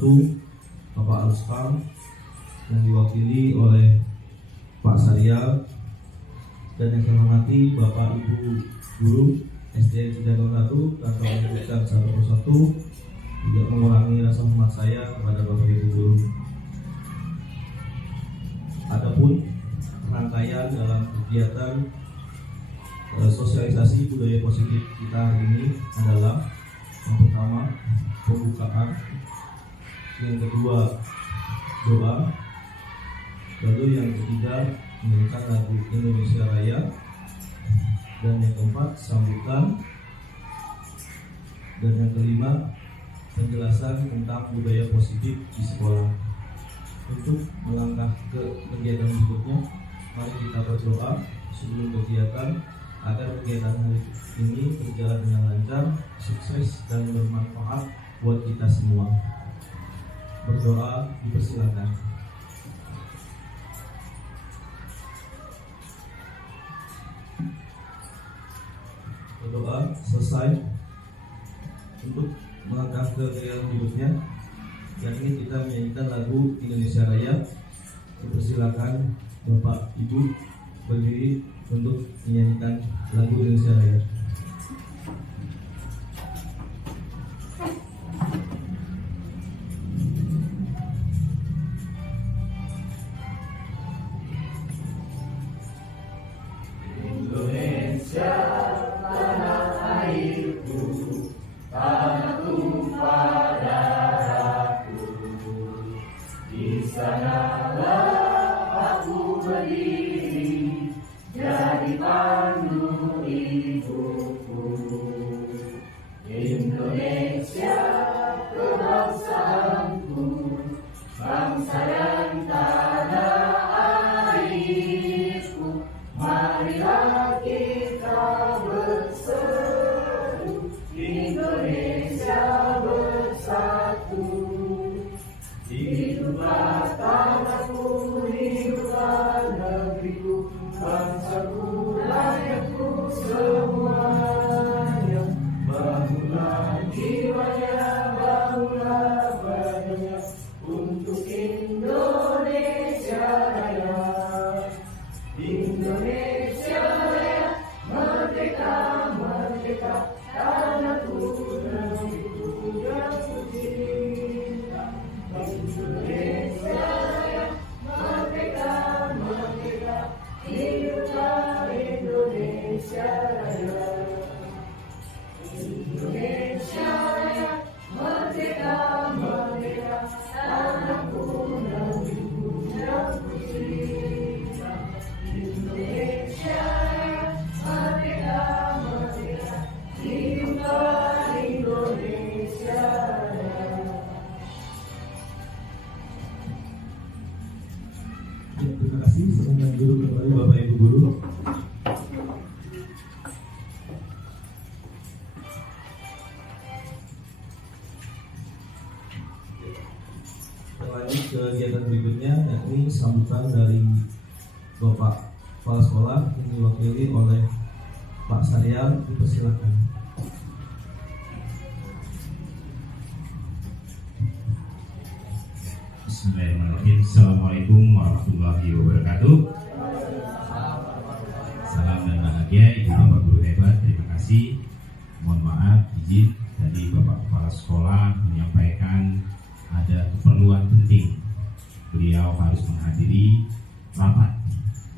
Bapak Aluspam yang diwakili oleh Pak Syarial, dan yang saya hormati Bapak Ibu Guru SDN Cijantung 1, tanpa menyebutkan satu persatu, tidak mengurangi rasa hormat saya kepada Bapak Ibu Guru. Adapun rangkaian dalam kegiatan sosialisasi budaya positif kita hari ini adalah yang pertama pembukaan, yang kedua doa, lalu yang ketiga menyanyikan lagu Indonesia Raya, dan yang keempat sambutan, dan yang kelima penjelasan tentang budaya positif di sekolah. Untuk melangkah ke kegiatan berikutnya, mari kita berdoa sebelum kegiatan agar kegiatan hari ini berjalan dengan lancar, sukses, dan bermanfaat buat kita semua. Berdoa dipersilakan. Berdoa selesai. Untuk melangkah ke kegiatan berikutnya, yakni kita menyanyikan lagu Indonesia Raya. Dipersilakan Bapak Ibu berdiri untuk menyanyikan lagu Indonesia Raya. Indonesia, tanah airku, tanah tumpah darahku. Di sanalah aku berdiri, jadi pandu ibuku. Indonesia, kebangsaanku, bangsa dan tanah airku. Marilah kita berseru, Indonesia bersatu. Hiduplah tanahku, hiduplah negeriku, bangsaku, rakyatku semuanya. Bangunlah jiwanya, bangunlah badannya untuk Indonesia Raya. Indonesia Raya, merdeka, merdeka, tanahku, negeriku yang kucinta. Indonesia Raya, merdeka, merdeka, hiduplah Indonesia Raya. Indonesia Raya, merdeka, merdeka, tanahku, negeriku yang kucinta. Indonesia Raya, merdeka, merdeka, hiduplah Indonesia Raya. Terima kasih. Semoga dulu kembali Bapak Ibu Guru. Lanjut ke kegiatan berikutnya, yakni sambutan dari Bapak Kepala Sekolah yang diwakili oleh Pak Syarial. Dipersilakan. Bismillahirrahmanirrahim. Assalamualaikum warahmatullahi wabarakatuh. Salam dan bahagia Ibu Bapak Guru hebat. Terima kasih. Mohon maaf, izin tadi Bapak Kepala Sekolah menyampaikan ada keperluan penting. Beliau harus menghadiri rapat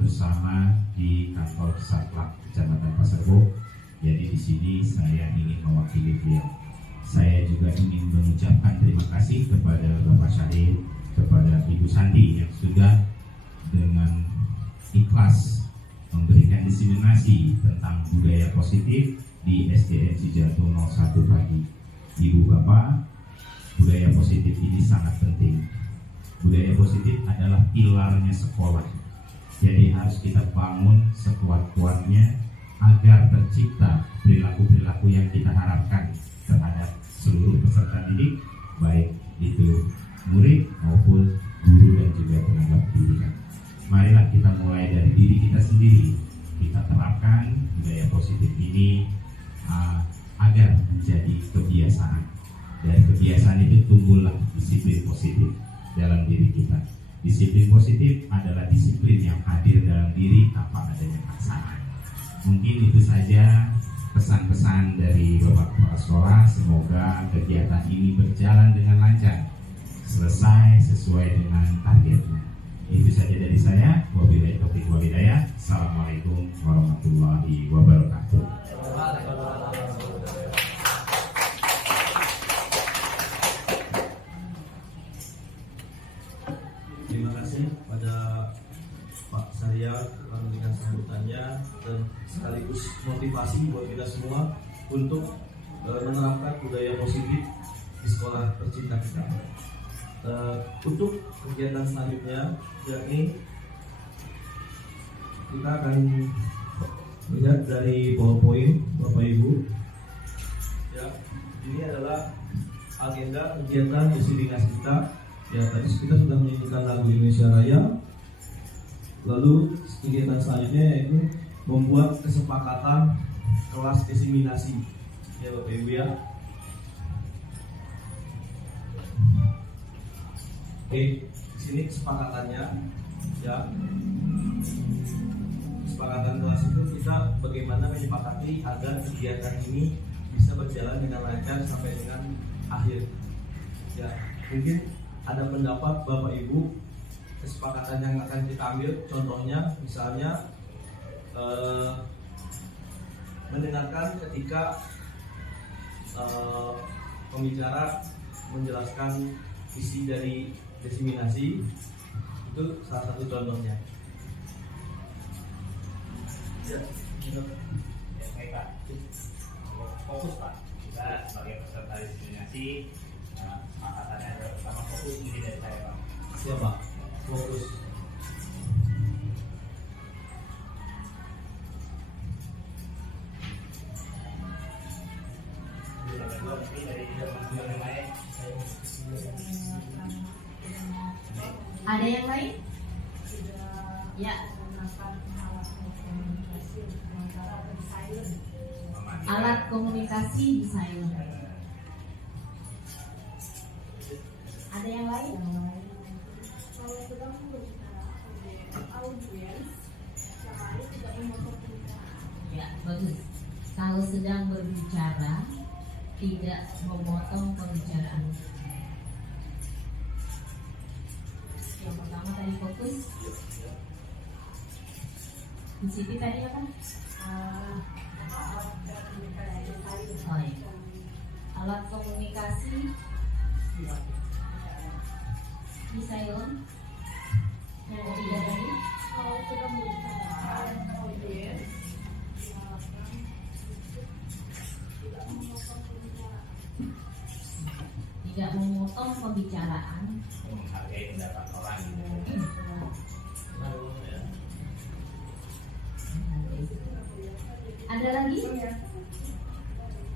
bersama di kantor Satlak Kecamatan Pasarbo. Jadi di sini saya ingin mewakili beliau. Saya juga ingin mengucapkan terima kasih kepada Bapak Syahid, kepada Ibu Santi yang sudah dengan ikhlas memberikan diseminasi tentang budaya positif di SDN Cijantung 01 pagi. Ibu Bapak, budaya positif ini sangat penting. Budaya positif adalah pilarnya sekolah. Jadi harus kita bangun sekuat-kuatnya agar tercipta perilaku-perilaku yang kita harapkan terhadap seluruh peserta didik, baik itu murid maupun guru dan juga tenaga pendidikan. Marilah kita mulai dari diri kita sendiri. Kita terapkan budaya positif ini agar menjadi kebiasaan. Dari kebiasaan itu tumbuhlah disiplin positif dalam diri kita. Disiplin positif adalah disiplin yang hadir dalam diri tanpa adanya paksaan. Mungkin itu saja pesan-pesan dari Bapak Kepala Sekolah. Semoga kegiatan ini berjalan dengan lancar, selesai sesuai dengan targetnya. Itu saja dari saya. Wabillahi taufiq wal hidayah. Assalamualaikum warahmatullahi wabarakatuh. Terima kasih pada Pak Sarya memberikan sambutannya dan sekaligus motivasi buat kita semua untuk menerapkan budaya positif di sekolah tercinta kita. Untuk kegiatan selanjutnya, yakni kita akan melihat dari PowerPoint Bapak Ibu. Ya, ini adalah agenda kegiatan disiplinas kita. Ya, tadi kita sudah menyanyikan lagu Indonesia Raya. Lalu kegiatan selanjutnya yaitu membuat kesepakatan kelas diseminasi. Ya Bapak Ibu ya. Oke, di sini kesepakatannya ya. Kesepakatan kelas itu kita bagaimana menyepakati agar kegiatan ini bisa berjalan dengan lancar sampai dengan akhir. Ya, mungkin ada pendapat Bapak Ibu kesepakatan yang akan kita ambil, contohnya misalnya mendengarkan ketika pembicara menjelaskan isi dari diseminasi, itu salah satu contohnya. Ya, Baik Pak, fokus Pak. Kita sebagai peserta diseminasi, kesepakatannya adalah pertama fokus ini dari saya Pak. siapa? Fokus. Ada yang lain? Ya. Alat komunikasi di silent. Ada yang lain? Kalau sedang berbicara audiens, caranya tidak memotong pembicaraan. Ya, bagus. Kalau sedang berbicara, tidak memotong pembicaraan. Yang pertama tadi fokus. Di sini tadi apa? Oh, iya. Alat komunikasi di silent. Yang ketiga tadi. Kalau sedang berbicara audiens, Tidak memotong pembicaraan. Menghargai pendapat orang. Ada lagi?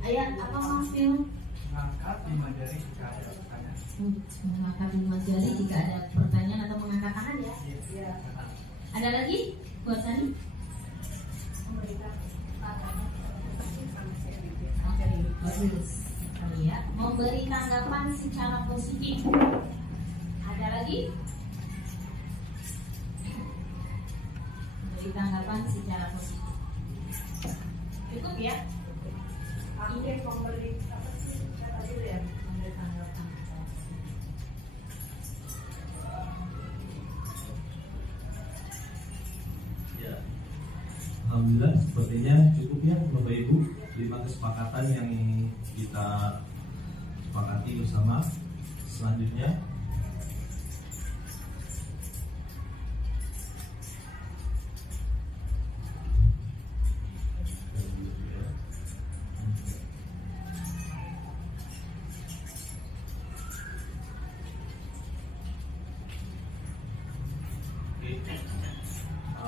Ayat apa Mas Film? Mengangkat 5 jari jika ada pertanyaan. Mengangkat 5 jari jika ada pertanyaan atau mengangkat tangan ya. ya, Ada lagi buat Sani? memberikan tanggapan sama sharing. Oke, bagus. Ya, memberi tanggapan secara positif. Ada lagi? Memberi tanggapan secara positif. Cukup ya? Aku yang memberi apa sih kata dulu ya? Memberi tanggapan. Ya. Alhamdulillah sepertinya cukup ya Bapak Ibu 5 kesepakatan yang kita sepakati bersama. Selanjutnya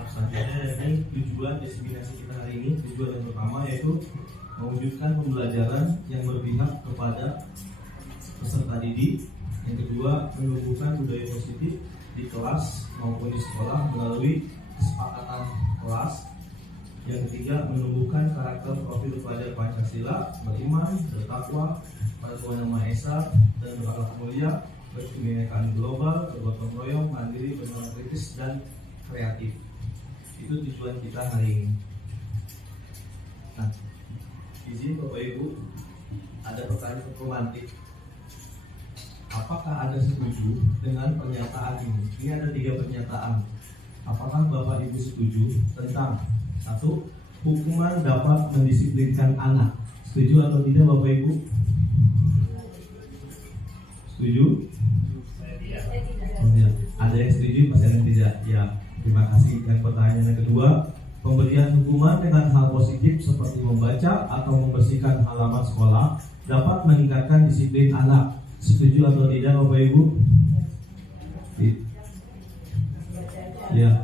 selanjutnya ini tujuan diseminasi kita hari ini. Tujuan yang pertama yaitu mewujudkan pembelajaran yang berpihak kepada peserta didik. Yang kedua, menumbuhkan budaya positif di kelas maupun di sekolah melalui kesepakatan kelas. Yang ketiga, menumbuhkan karakter profil pelajar Pancasila, beriman, bertakwa pada Tuhan Yang Maha Esa, dan berakhlak mulia, berkebinekaan global, bergotong royong, mandiri, bernalar kritis, dan kreatif. Itu tujuan kita hari ini. Nah, izin Bapak Ibu, ada pertanyaan romantik. Apakah Anda setuju dengan pernyataan ini? Ini ada 3 pernyataan. Apakah Bapak Ibu setuju tentang 1. Hukuman dapat mendisiplinkan anak? Setuju atau tidak Bapak Ibu? Setuju? Oh, ya. Ada yang setuju, pasti ada yang tidak. Ya, terima kasih. Dan pertanyaan yang kedua, pemberian hukuman dengan hal positif seperti membaca atau membersihkan halaman sekolah dapat meningkatkan disiplin anak? Setuju atau tidak Bapak Ibu? Ya.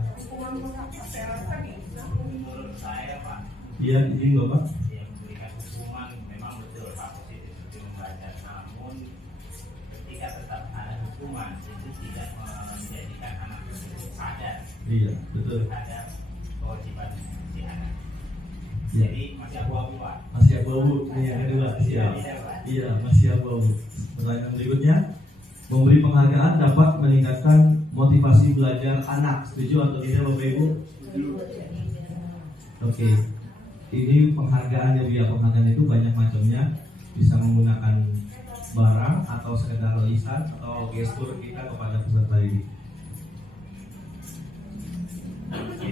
Saya rasa bisa. Menurut saya Pak, Iya, izin Bapak. yang memberikan hukuman memang betul Pak positif seperti membaca, namun ketika tetap ada hukuman itu tidak menjadikan anak tersebut sadar Iya, betul. terhadap kewajiban si anak. Ya. Jadi masih abu-abu Pak. Masih abu-abu. Ini yang kedua. Siap. Iya, masih abu-abu. Pertanyaan berikutnya, memberi penghargaan dapat meningkatkan motivasi belajar anak. Setuju atau tidak Bapak Ibu? Oke. Ini penghargaan ya, penghargaan itu banyak macamnya. Bisa menggunakan barang atau sekedar lisan atau gestur kita kepada peserta didik. Oke.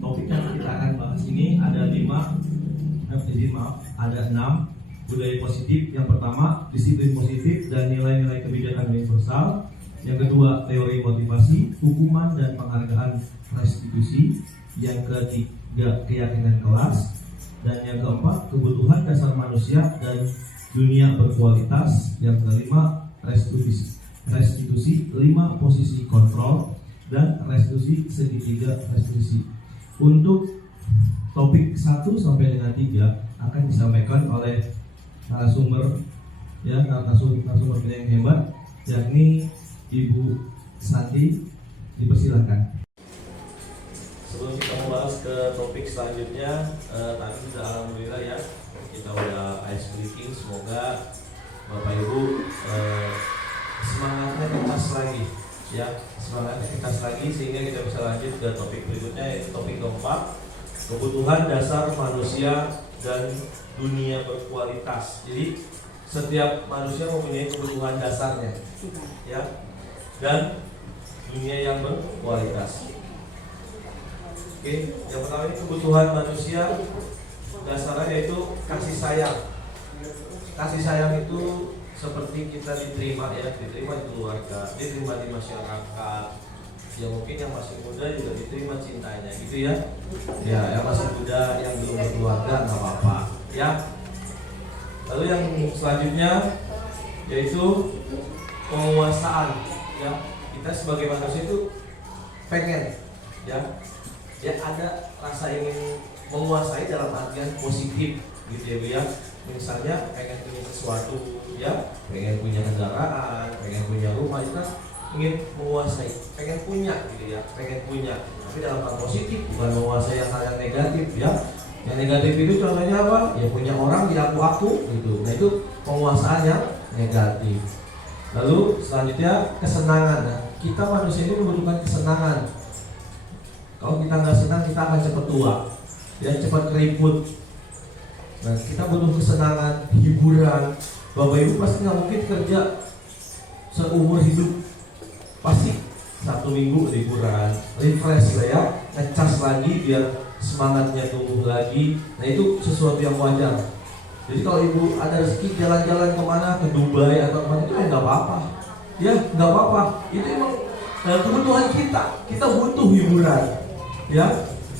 Topik yang kita akan bahas ini ada 6 budaya positif. Yang pertama, disiplin positif dan nilai-nilai kebijakan universal. Yang kedua, teori motivasi, hukuman dan penghargaan restitusi. Yang ketiga, keyakinan kelas. Dan yang keempat, kebutuhan dasar manusia dan dunia berkualitas. Yang kelima, restitusi 5 posisi kontrol dan restitusi segitiga restitusi. Untuk topik 1 sampai dengan 3 akan disampaikan oleh narasumber kita yang hebat, yakni Ibu Santi. Dipersilakan. Sebelum kita membahas ke topik selanjutnya, tadi sudah alhamdulillah ya, kita udah ice breaking. Semoga Bapak Ibu semangatnya kemas lagi, ya, semangatnya kemas lagi sehingga kita bisa lanjut ke topik berikutnya, yaitu topik keempat, kebutuhan dasar manusia dan dunia berkualitas. Jadi setiap manusia mempunyai kebutuhan dasarnya, ya, dan dunia yang berkualitas. Oke, yang pertama ini kebutuhan manusia dasarnya yaitu kasih sayang. Kasih sayang itu seperti kita diterima ya, diterima di keluarga, diterima di masyarakat. Ya mungkin yang masih muda juga diterima cintanya, gitu ya. Ya, yang masih muda, yang belum berkeluarga nggak apa-apa, ya. Lalu yang selanjutnya yaitu penguasaan, ya. Kita sebagai manusia itu pengen, ya ada rasa ingin menguasai dalam artian positif, gitu ya Bu ya. Misalnya pengen punya sesuatu, ya, pengen punya kendaraan, pengen punya rumah, itu kan ingin menguasai, pengen punya, gitu ya, pengen punya. Tapi dalam hal positif, bukan menguasai yang hal yang negatif, ya. Yang negatif itu contohnya apa? Ya punya orang tidak aku, gitu. Nah itu penguasaan yang negatif. Lalu selanjutnya kesenangan. Nah, kita manusia ini membutuhkan kesenangan. Kalau kita nggak senang, kita akan cepat tua, ya, cepat keriput. Nah, kita butuh kesenangan, hiburan. Bapak Ibu pasti nggak mungkin kerja seumur hidup. Pasti 1 minggu liburan, refresh lah ya, ngecas lagi biar semangatnya tumbuh lagi. Nah itu sesuatu yang wajar. Jadi kalau ibu ada rezeki jalan-jalan kemana, ke Dubai atau kemana, itu ya nggak apa-apa. Ya nggak apa-apa. Itu emang kebutuhan kita. Kita butuh hiburan. Ya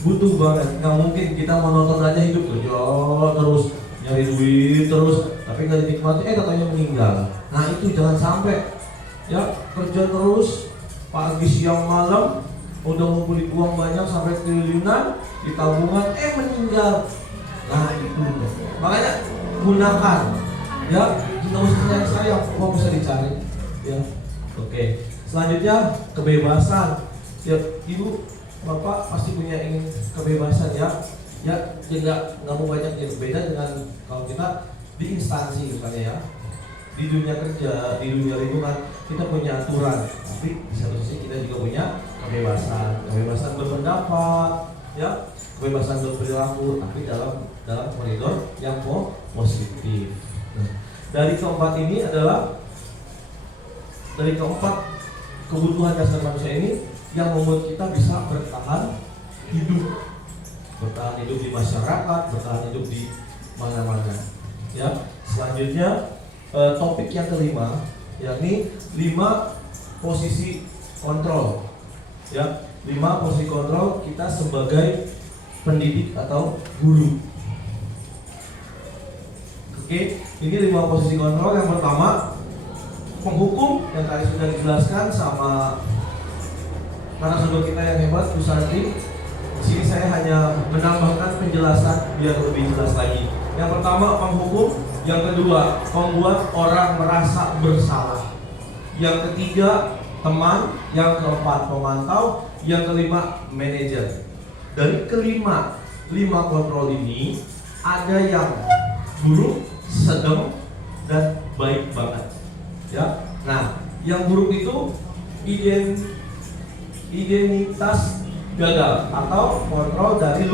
butuh banget. Nggak mungkin kita menonton aja hidup kerja terus, nyari duit terus, tapi nggak dinikmati, katanya meninggal. Nah itu jangan sampai. Ya kerja terus pagi siang malam, udah ngumpulin uang banyak sampai triliunan di tabungan, meninggal. Nah itu makanya gunakan, ya, nggak usah sayang, uang bisa dicari, ya. Oke, selanjutnya kebebasan. Ya, ibu bapak pasti punya ingin kebebasan, ya, nggak mau banyak yang beda dengan kalau kita di instansi misalnya, ya. Di di dunia kerja, di dunia lingkungan kita punya aturan, tapi di satu sisi kita juga punya kebebasan berpendapat, ya, kebebasan berperilaku, tapi dalam koridor yang positif. Nah, dari keempat ini adalah dari keempat kebutuhan dasar manusia ini yang membuat kita bisa bertahan hidup di masyarakat, bertahan hidup di mana-mana. Ya, selanjutnya topik yang kelima, yakni 5 posisi kontrol. Ya, 5 posisi kontrol kita sebagai pendidik atau guru. Oke, ini 5 posisi kontrol. Yang pertama, penghukum yang tadi sudah dijelaskan sama narasumber kita yang hebat, Bu Santi. Di sini saya hanya menambahkan penjelasan biar lebih jelas lagi. Yang pertama, penghukum. Yang kedua, membuat orang merasa bersalah. Yang ketiga, teman. Yang keempat, pemantau. Yang kelima, manajer. Dari kelima 5 kontrol ini, ada yang buruk, sedang, dan baik banget. Ya, nah, yang buruk itu identitas gagal atau kontrol dari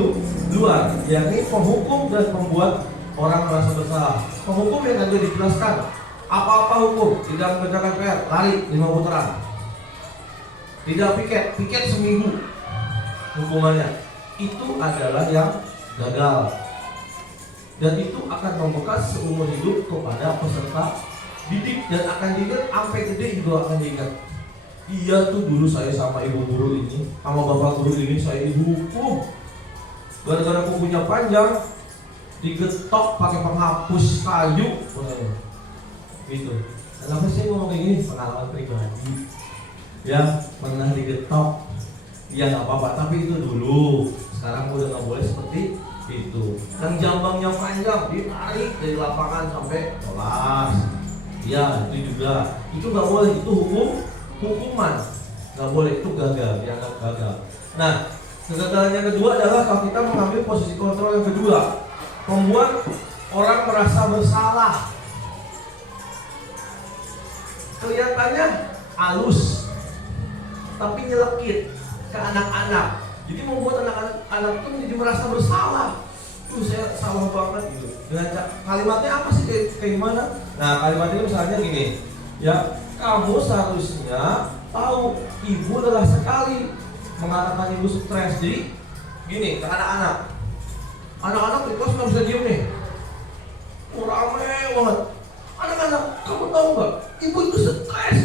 luar, yakni penghukum dan membuat orang merasa bersalah. Penghukum yang tadi dijelaskan, apa-apa hukum, tidak mengerjakan PR, lari 5 putaran, tidak piket seminggu hukumannya, itu adalah yang gagal, dan itu akan membekas seumur hidup kepada peserta didik dan akan diingat sampai gede juga akan diingat. Iya tuh dulu saya sama ibu guru ini, sama bapak guru ini saya dihukum gara-gara kukunya panjang, digetok pakai penghapus kayu, gitu. Kenapa sih ngomong kayak gini? Pengalaman pribadi. Ya, pernah digetok. Ya nggak apa-apa, tapi itu dulu. Sekarang udah nggak boleh seperti itu. Yang jambangnya panjang, ditarik dari lapangan sampai kelas. Ya, itu juga. Itu nggak boleh. Itu hukuman. Nggak boleh. Itu gagal. Dianggap gagal. Nah, kegagalan yang kedua adalah kalau kita mengambil posisi kontrol yang kedua, membuat orang merasa bersalah. Kelihatannya halus, tapi nyelekit ke anak-anak. Jadi membuat anak-anak itu menjadi merasa bersalah. Saya salah banget gitu. Dengan kalimatnya apa sih, kayak gimana? Nah, kalimatnya misalnya gini, ya, kamu seharusnya tahu ibu lelah sekali, mengatakan ibu stres. Jadi gini ke anak-anak. Anak-anak di kelas nggak bisa diem nih, rame banget. Anak-anak, kamu tahu nggak? Ibu itu stres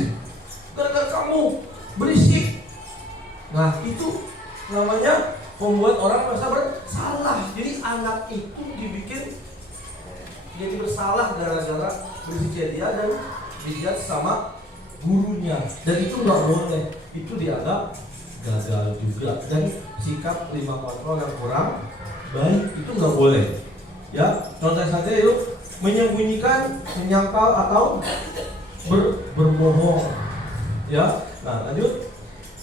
gara-gara kamu berisik. Nah, itu namanya membuat orang merasa bersalah. Jadi anak itu dibikin jadi bersalah gara-gara berisik dia dan dilihat sama gurunya. Dan itu nggak boleh. Itu dianggap gagal juga. Dan sikap 5 kontrol yang kurang baik itu nggak boleh. Ya, contoh saja itu menyembunyikan, menyangkal atau berbohong. Ya, nah lanjut.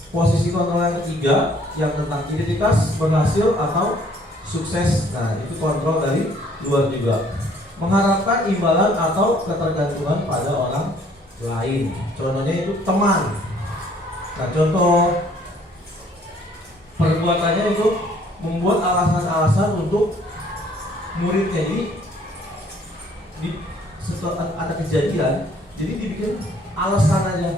Posisi kontrol yang ketiga yang tentang identitas, berhasil atau sukses. Nah, itu kontrol dari luar juga. Mengharapkan imbalan atau ketergantungan pada orang lain. Contohnya itu teman. Nah, contoh perbuatannya itu membuat alasan-alasan untuk muridnya. Jadi setelah ada kejadian, jadi dibikin alasan aja.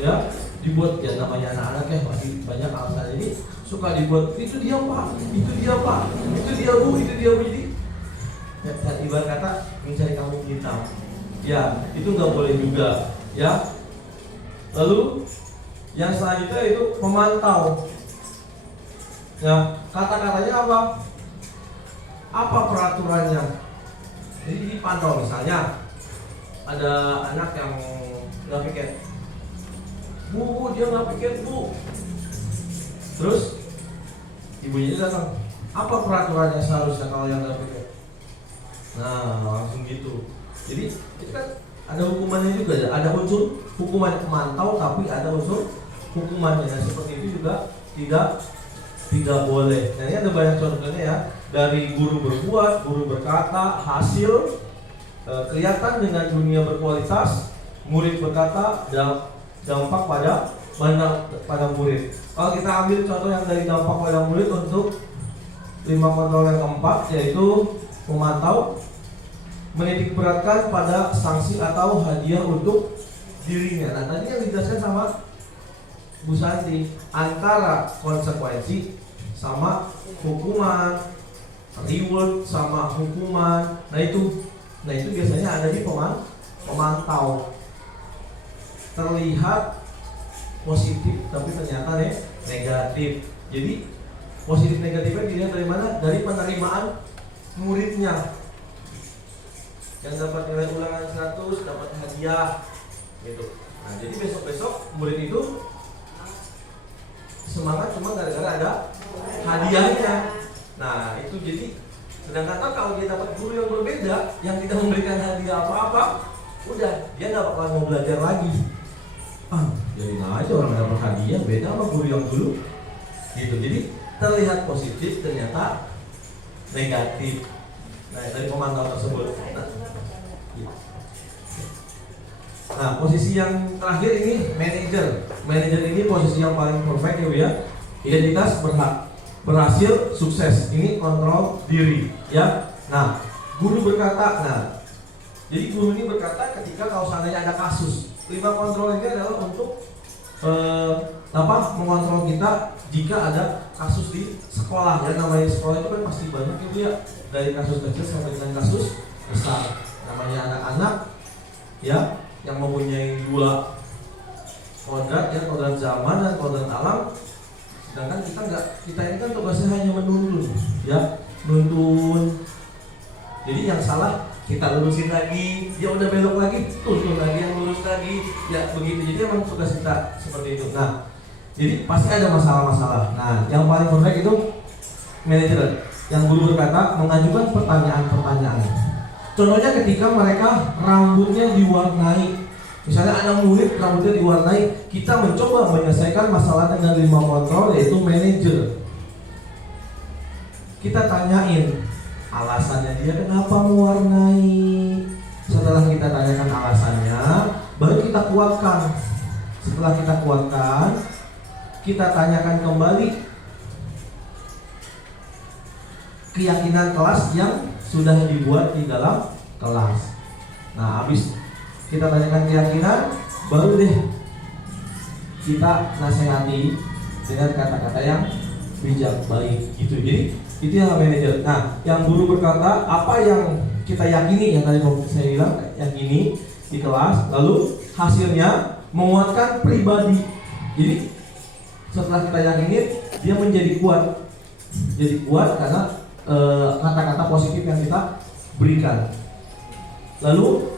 Ya, dibuat, ya namanya anak-anak ya masih banyak alasan. Ini suka dibuat, itu dia pak, itu dia pak, itu dia bu, itu dia bu. Jadi ya, ibarat kata mencari kambing hitam. Ya, itu nggak boleh juga. Ya, lalu yang selanjutnya itu memantau. Ya, kata-katanya apa? Apa peraturannya? Jadi dipantau. Misalnya ada anak yang nggak piket. Bu, dia nggak piket bu. Terus ibunya datang. Apa peraturannya seharusnya kalau yang nggak piket? Nah, langsung gitu. Jadi itu kan ada hukumannya juga ya. Ada unsur hukuman pemantau, tapi ada unsur hukumannya. Nah, seperti itu juga tidak boleh. Nah, ini ada banyak contohnya ya. Dari guru berbuat, guru berkata, hasil, kelihatan dengan dunia berkualitas, murid berkata dampak pada murid. Kalau kita ambil contoh yang dari dampak pada murid untuk 5 kontrol yang keempat, yaitu memantau, menitik beratkan pada sanksi atau hadiah untuk dirinya. Nah, tadi yang dijelaskan sama Bu Santi, antara konsekuensi sama hukuman, reward sama hukuman. Nah itu biasanya ada di pemantau. Terlihat positif tapi ternyata negatif. Jadi positif negatifnya dilihat dari mana? Dari penerimaan muridnya. Yang dapat nilai ulangan 100 dapat hadiah gitu. Nah, jadi besok-besok murid itu semangat cuma gara-gara ada hadiahnya. Nah, itu jadi sedangkan kalau dia dapat guru yang berbeda yang tidak memberikan hadiah apa-apa, udah dia nggak bakal mau belajar lagi. Jadi aja orang dapat hadiah beda sama guru yang dulu. Gitu. Jadi terlihat positif ternyata negatif. Nah, dari pemantau tersebut. Nah, posisi yang terakhir ini manajer. Manajer ini posisi yang paling perfect ya. Identitas berhasil, sukses. Ini kontrol diri, ya. Nah, guru berkata. Jadi guru ini berkata ketika kalau seandainya ada kasus. 5 kontrol ini adalah untuk mengontrol kita jika ada kasus di sekolah. Ya, namanya sekolah itu kan pasti banyak itu ya. Dari kasus kecil sampai dengan kasus besar. Namanya anak-anak, ya, yang mempunyai 2 kodrat, ya, kodrat zaman dan kodrat alam. Sedangkan kita ini kan tugasnya hanya menuntun, ya, nuntun. Jadi yang salah kita lurusin lagi, dia udah belok lagi, tuntun lagi, yang lurus lagi, ya begitu. Jadi emang tugas kita seperti itu. Nah, jadi pasti ada masalah-masalah. Nah, yang paling perfect itu manajer. Yang guru berkata mengajukan pertanyaan-pertanyaan. Contohnya ketika mereka rambutnya diwarnai, misalnya ada murid rambutnya diwarnai, kita mencoba menyelesaikan masalah dengan 5 kontrol, yaitu manajer. Kita tanyain alasannya dia kenapa mewarnai. Setelah kita tanyakan alasannya, baru kita kuatkan. Setelah kita kuatkan, kita tanyakan kembali keyakinan kelas yang sudah dibuat di dalam kelas. Nah, habis kita tanyakan keyakinan, baru deh kita nasihati dengan kata-kata yang bijak, baik gitu. Jadi itu yang manajer. Nah, yang guru berkata apa yang kita yakini, yang tadi saya bilang yakini di kelas, lalu hasilnya menguatkan pribadi. Jadi setelah kita yakini, dia menjadi kuat. Jadi kuat karena kata-kata positif yang kita berikan. Lalu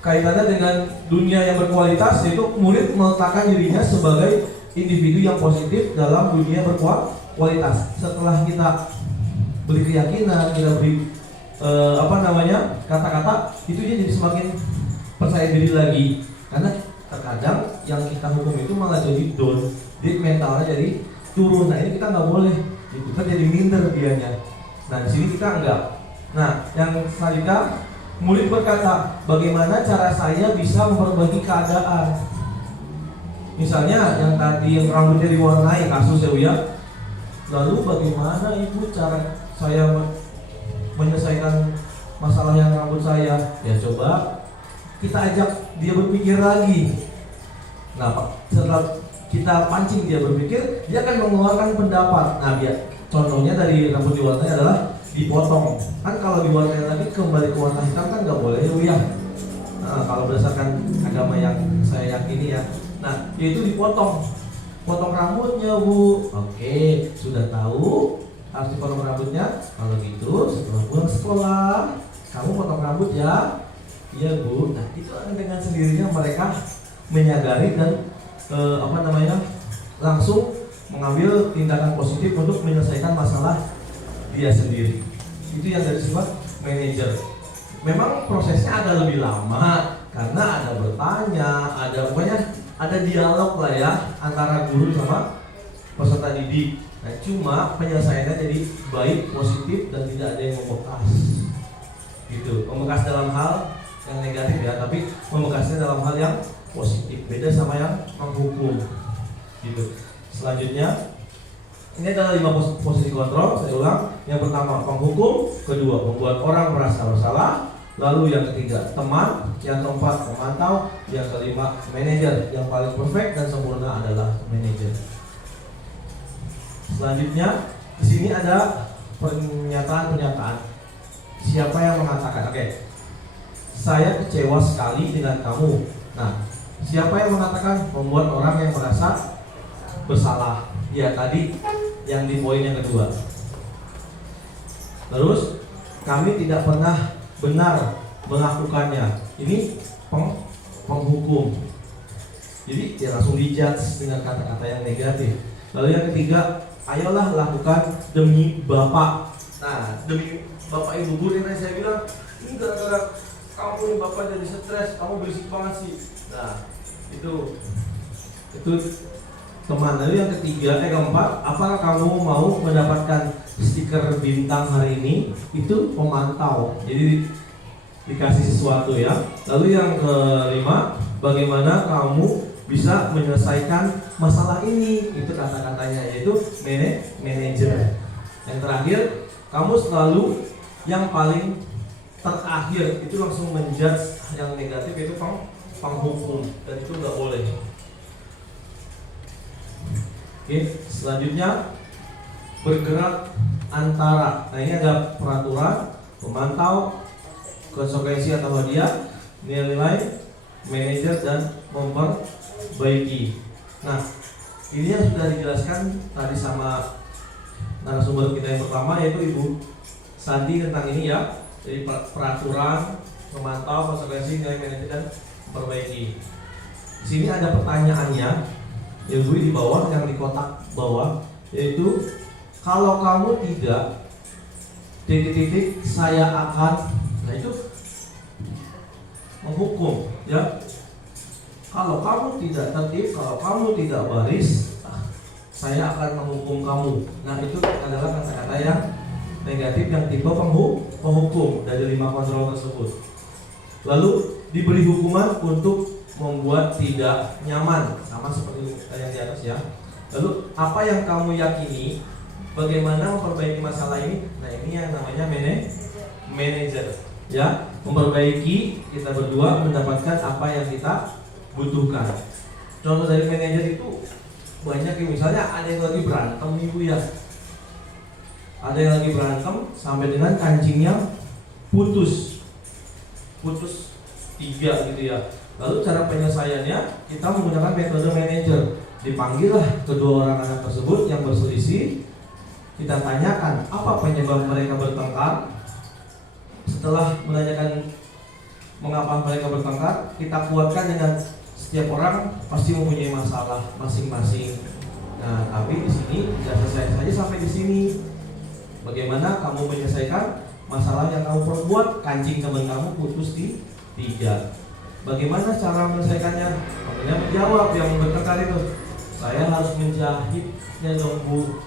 kaitannya dengan dunia yang berkualitas, yaitu murid meletakkan dirinya sebagai individu yang positif dalam dunia berkualitas. Setelah kita beri keyakinan, kita beri kata-kata, itu dia jadi semakin percaya diri lagi. Karena terkadang yang kita hukum itu malah jadi down, jadi mentalnya jadi turun. Nah, ini kita nggak boleh, kita jadi minder dianya. Nah, di sini kita enggak. Nah, yang selanjutnya murid berkata, bagaimana cara saya bisa memperbaiki keadaan? Misalnya yang tadi yang rambutnya diwarnai kasus ya. Lalu bagaimana ibu cara saya menyelesaikan masalah yang rambut saya? Ya coba kita ajak dia berpikir lagi. Nah, setelah kita pancing dia berpikir, dia akan mengeluarkan pendapat. Nah, contohnya dari rambut diwarnai adalah dipotong. Kan kalau diwarnai lagi kembali ke warna hitam kan nggak boleh ya. Nah, kalau berdasarkan agama yang saya yakini ya. Nah, yaitu dipotong. Potong rambutnya, Bu. Oke, sudah tahu harus dipotong rambutnya. Kalau gitu setelah pulang sekolah kamu potong rambut ya. Iya, Bu. Nah, itu dengan sendirinya mereka menyadari dan langsung mengambil tindakan positif untuk menyelesaikan masalah dia sendiri. Itu yang dari sifat manajer. Memang prosesnya agak lebih lama karena ada bertanya, ada dialog lah ya antara guru sama peserta didik. Nah, cuma penyelesaiannya jadi baik, positif dan tidak ada yang membekas. Gitu. Membekas dalam hal yang negatif ya, tapi membekasnya dalam hal yang positif. Beda sama yang menghukum gitu. Selanjutnya ini adalah 5 posisi kontrol. Saya ulang. Yang pertama penghukum, kedua membuat orang merasa bersalah, lalu yang ketiga teman, yang keempat pemantau, yang kelima manajer. Yang paling perfect dan sempurna adalah manajer. Selanjutnya di sini ada pernyataan. Siapa yang mengatakan? Oke. Saya kecewa sekali dengan kamu. Nah, siapa yang mengatakan? Membuat orang yang merasa bersalah. Ya tadi yang di poin yang kedua. Terus kami tidak pernah benar melakukannya. Ini penghukum. Jadi dia langsung dijudge dengan kata-kata yang negatif. Lalu yang ketiga, ayolah lakukan demi Bapak. Nah, demi Bapak Ibu guru yang saya bilang, ini gara-gara kamu nih Bapak jadi stres, kamu berisik banget sih. Nah, itu teman. Lalu yang ketiga, keempat, apakah kamu mau mendapatkan stiker bintang hari ini? Itu pemantau. Jadi dikasih sesuatu ya. Lalu yang kelima, bagaimana kamu bisa menyelesaikan masalah ini? Itu kata-katanya, yaitu manajer. Yang terakhir, kamu selalu yang paling terakhir itu langsung menjudge yang negatif, itu penghukum, dan itu nggak boleh. Oke, selanjutnya bergerak antara. Nah ini ada peraturan, pemantau, konsekuensi atau hadiah, nilai, manajer, dan memperbaiki. Nah ini yang sudah dijelaskan tadi sama narasumber kita yang pertama, yaitu Ibu Santi tentang ini ya. Jadi peraturan, pemantau, konsekuensi, nilai, manajer, dan memperbaiki. Di sini ada pertanyaannya. Ibu di bawah, yang di kotak bawah, yaitu kalau kamu tidak titik-titik saya akan. Nah itu menghukum ya. Kalau kamu tidak tertib, kalau kamu tidak baris, saya akan menghukum kamu. Nah itu adalah kata-kata yang negatif yang tipe penghukum dari 5 kontrol tersebut. Lalu diberi hukuman untuk membuat tidak nyaman, sama seperti yang di atas ya. Lalu apa yang kamu yakini? Bagaimana memperbaiki masalah ini? Nah ini yang namanya manajer ya. Memperbaiki, kita berdua mendapatkan apa yang kita butuhkan. Contoh dari manajer itu banyak ya. Misalnya ada yang lagi berantem nih Bu ya. Ada yang lagi berantem sampai dengan kancingnya putus 3 gitu ya. Lalu cara penyelesaiannya kita menggunakan metode manajer. Dipanggillah kedua orang anak tersebut yang berselisih. Kita tanyakan apa penyebab mereka bertengkar. Setelah menanyakan mengapa mereka bertengkar, kita kuatkan dengan setiap orang pasti mempunyai masalah masing-masing. Nah, tapi di sini tidak selesai saja sampai di sini. Bagaimana kamu menyelesaikan masalah yang kamu perbuat? Kancing teman kamu putus di 3. Bagaimana cara menyelesaikannya? Makanya menjawab yang bertengkar itu. Saya harus menjahitnya dong Bu.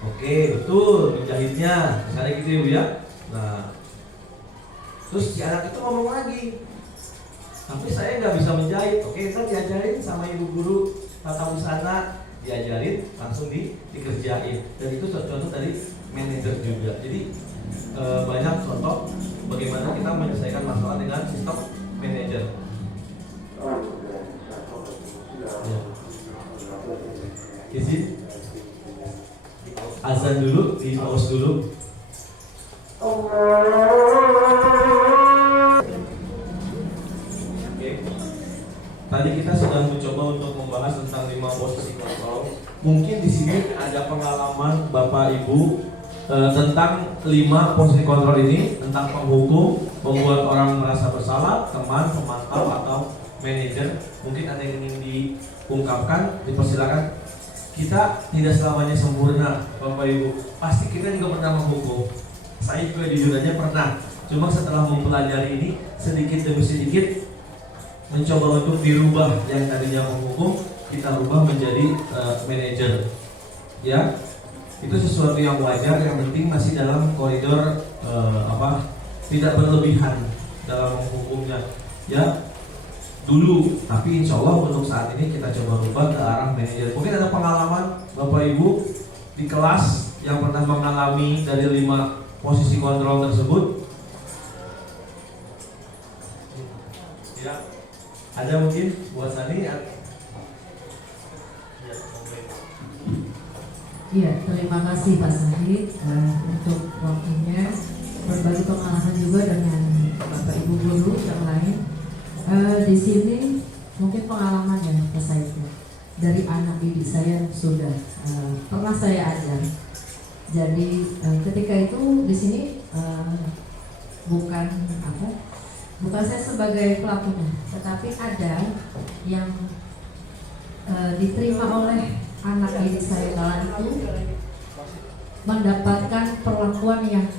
Oke, betul, menjahitnya. Misalnya gitu ya Bu ya. Nah, terus si anak itu ngomong lagi, tapi saya nggak bisa menjahit. Oke, kita diajarin sama ibu guru tata busana, diajarin langsung dikerjain. Dan itu contoh dari manajer juga. Jadi banyak contoh bagaimana kita menyelesaikan masalah dengan sistem manajer. Ya. Izin azan dulu, di pause dulu. Oke. Tadi kita sudah mencoba untuk membahas tentang 5 posisi kontrol. Mungkin di sini ada pengalaman Bapak Ibu tentang 5 posisi kontrol ini, tentang penghukum, membuat orang merasa bersalah, teman, pemantau, atau manajer. Mungkin ada yang ingin diungkapkan, dipersilakan. Kita tidak selamanya sempurna, Bapak Ibu. Pasti kita juga pernah menghukum. Saya juga jujur aja pernah. Cuma setelah mempelajari ini, sedikit demi sedikit mencoba untuk dirubah. Yang tadinya menghukum, kita rubah menjadi manajer. Ya, itu sesuatu yang wajar. Yang penting masih dalam koridor tidak berlebihan dalam menghukumnya ya dulu, tapi insya Allah untuk saat ini kita coba rubah ke arah manajer. Mungkin ada pengalaman Bapak Ibu di kelas yang pernah mengalami dari 5 posisi kontrol tersebut? Ya, ada mungkin buat Sani ya. Iya, terima kasih Pak Sahid untuk waktunya, berbagi pengalaman juga dengan Bapak Ibu guru yang lain. Di sini mungkin pengalaman ya Pak Sahid dari anak didik saya sudah pernah saya ajar. Jadi ketika itu di sini bukan saya sebagai pelakunya, tetapi ada yang diterima oleh anak didik saya kala itu mendapatkan perlakuan yang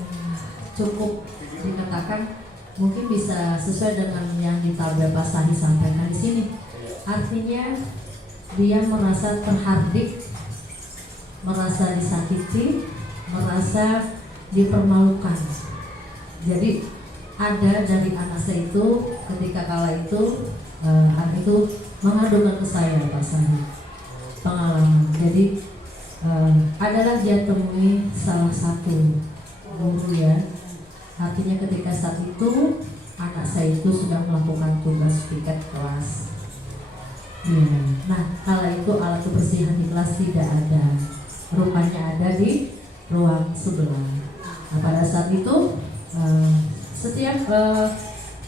cukup dikatakan mungkin bisa sesuai dengan yang ditabrak Pak Sahid sampaikan di sini. Artinya dia merasa terhardik, merasa disakiti, merasa dipermalukan. Jadi ada dari anak saya itu ketika kala itu anak itu mengadukan ke saya Pak Sahid pengalaman. Jadi adalah dia temui salah satu guru ya. Artinya ketika saat itu anak saya itu sudah melakukan tugas piket kelas. Ya. Nah, kala itu alat kebersihan di kelas tidak ada, rupanya ada di ruang sebelah. Nah, pada saat itu setiap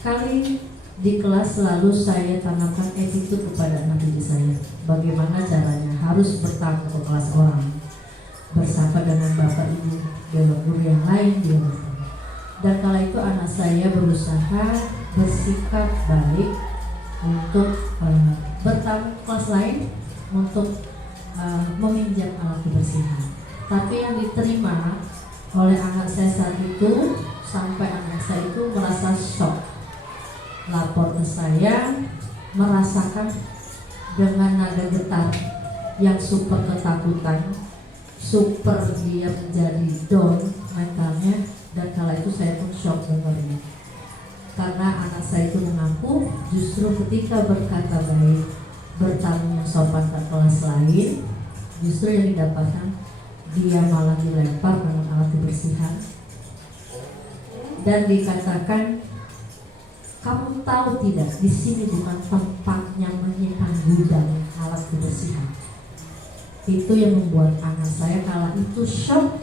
kali di kelas selalu saya tanamkan attitude kepada anak didik saya. Bagaimana caranya harus bertamu ke kelas orang, bersapa dengan bapak ibu, dewan guru yang lain dia bersama. Dan kala itu anak saya berusaha bersikap baik untuk bertamu ke kelas lain untuk meminjam alat kebersihan. Tapi yang diterima oleh anak saya saat itu sampai anak saya itu merasa shock, lapor ke saya, merasakan dengan nada getar yang super ketakutan, super dia menjadi down mentalnya. Dan kala itu saya pun shock dengarnya, karena anak saya itu mengaku justru ketika berkata baik, bertamu yang sopan ke kelas lain, justru yang didapatkan dia malah dilempar dengan alat kebersihan dan dikatakan, kamu tahu tidak, di sini bukan tempatnya menyimpan gudang alat kebersihan. Itu yang membuat anak saya kala itu shock.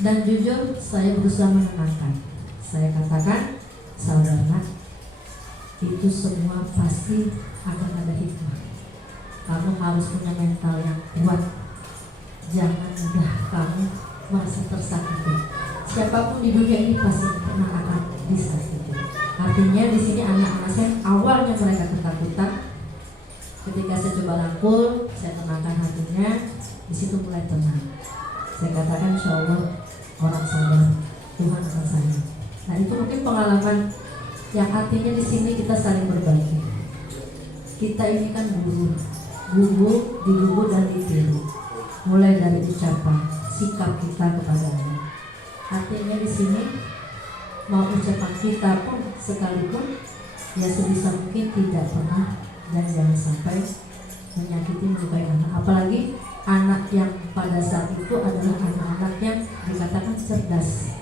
Dan jujur saya berusaha menenangkan. Saya katakan, saudara, itu semua pasti akan ada hikmah. Kamu harus punya mental yang kuat. Jangan mudah kamu merasa tersakiti. Siapapun di dunia ini pasti pernah akan disakiti. Artinya di sini anak-anak saya awalnya mereka ketakutan. Ketika saya coba rangkul, saya tenangkan hatinya, di situ mulai tenang. Saya katakan, insya Allah orang sabar, Tuhan akan sayang. Nah itu mungkin pengalaman yang artinya di sini kita saling berbagi. Kita ini kan guru, digugu dan ditiru. Mulai dari ucapan, sikap kita kepada anak. Artinya di sini mau ucapan kita pun sekalipun ya sebisa mungkin tidak pernah dan jangan sampai menyakiti, melukai anak. Apalagi anak yang pada saat itu adalah anak-anak yang dikatakan cerdas.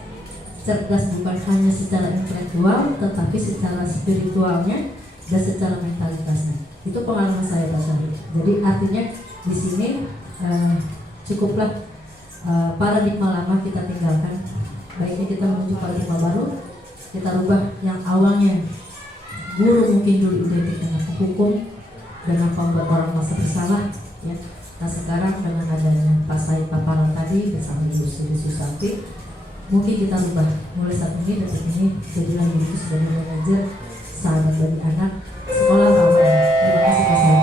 Cerdas bukan hanya secara intelektual, tetapi secara spiritualnya dan secara mentalitasnya. Itu pengalaman saya Pak Syahid. Jadi artinya di sini cukuplah paradigma lama kita tinggalkan. Baiknya kita menuju paradigma baru. Kita rubah yang awalnya guru mungkin dulu identik dengan hukum, dengan membuat orang merasa bersalah, ya. Nah sekarang dengan adanya Pak Said paparan tadi bersama Ibu Sri Susanti, mungkin kita rubah mulai saat ini dan ini jadilah Ibu sebagai manajer sahabat bagi anak sekolah ramah. Terima kasih Pak Said.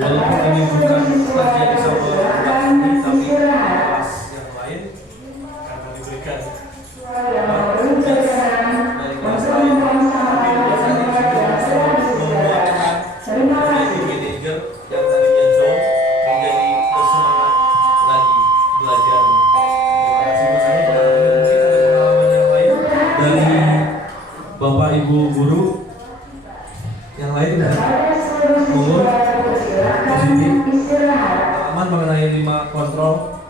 Walaupun ini bukan pelajaran sama orang ini, tapi kelas yang lain karena diberikan dari kelas lain, tapi kelas ini juga menjadi manajer yang tadinya Bapak Ibu guru yang lain ya, turun positif aman mengenai 5 kontrol.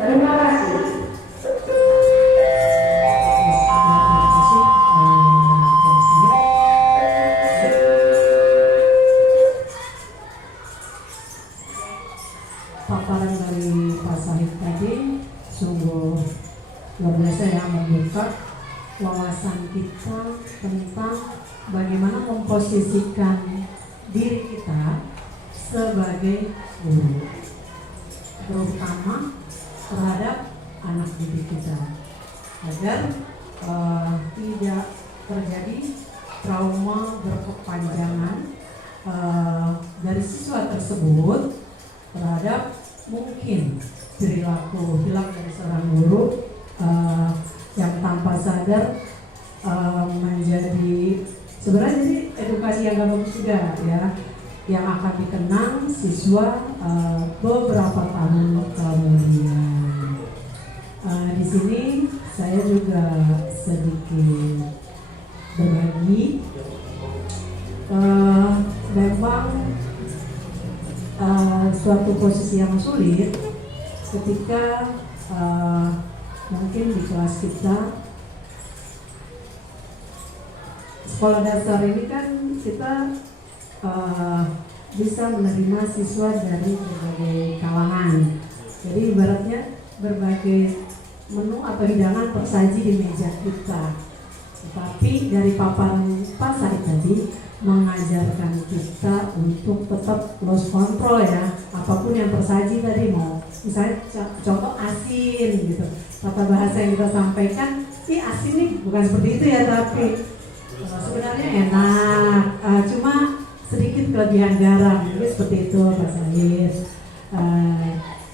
Terima kasih. Paparan dari Pak Sahid tadi sungguh luar biasa ya, membuka wawasan kita tentang bagaimana memposisikan diri kita sebagai guru, terutama terhadap anak didik kita, agar tidak terjadi trauma berkepanjangan dari siswa tersebut terhadap mungkin perilaku hilang dari seorang guru yang tanpa sadar menjadi sebenarnya jadi edukasi yang gak bagus juga ya, yang akan dikenang siswa beberapa tahun kemudian. Di sini saya juga sedikit berbagi. Memang suatu posisi yang sulit ketika mungkin di kelas kita sekolah dasar ini kan kita bisa menerima siswa dari berbagai kalangan. Jadi ibaratnya berbagai menu atau hidangan tersaji di meja kita. Tetapi dari paparan Pak Said tadi mengajarkan kita untuk tetap loss control ya, apapun yang tersaji tadi, mau misalnya contoh asin gitu, tata bahasa yang kita sampaikan, asin nih bukan seperti itu ya, tapi sebenarnya enak, cuma sedikit kelebihan garam, jadi seperti itu Pak Said.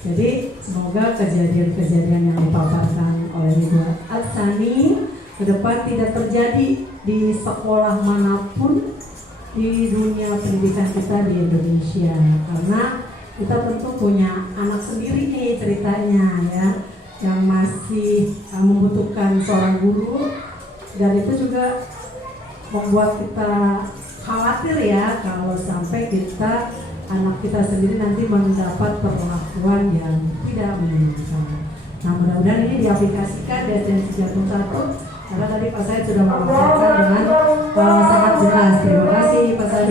Jadi semoga kejadian-kejadian yang dipaparkan oleh Ibu Atsani ke depan tidak terjadi di sekolah manapun di dunia pendidikan kita di Indonesia, karena kita tentu punya anak sendiri nih ceritanya ya, yang masih membutuhkan seorang guru, dan itu juga membuat kita khawatir ya kalau sampai kita anak kita sendiri nanti mendapat perlakuan yang tidak menyenangkan. Nah, mudah-mudahan ini diaplikasikan di SDN Jatuh 1, karena tadi Pak Said sudah mengatakan dengan sangat jelas. Terima kasih Pak Said.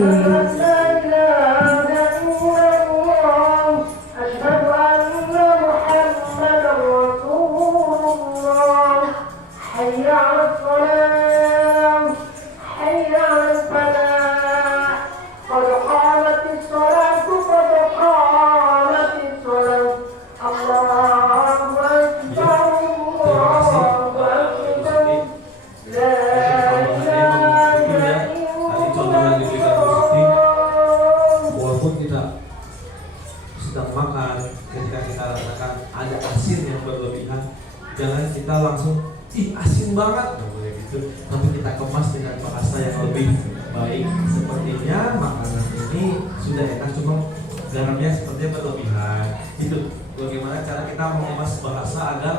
Jangan kita langsung asin banget, nggak boleh gitu. Tapi kita kemas dengan bahasa yang lebih baik. Sepertinya makanan ini sudah enak, cuma garamnya sepertinya berlebihan. Itu bagaimana cara kita mengemas bahasa agar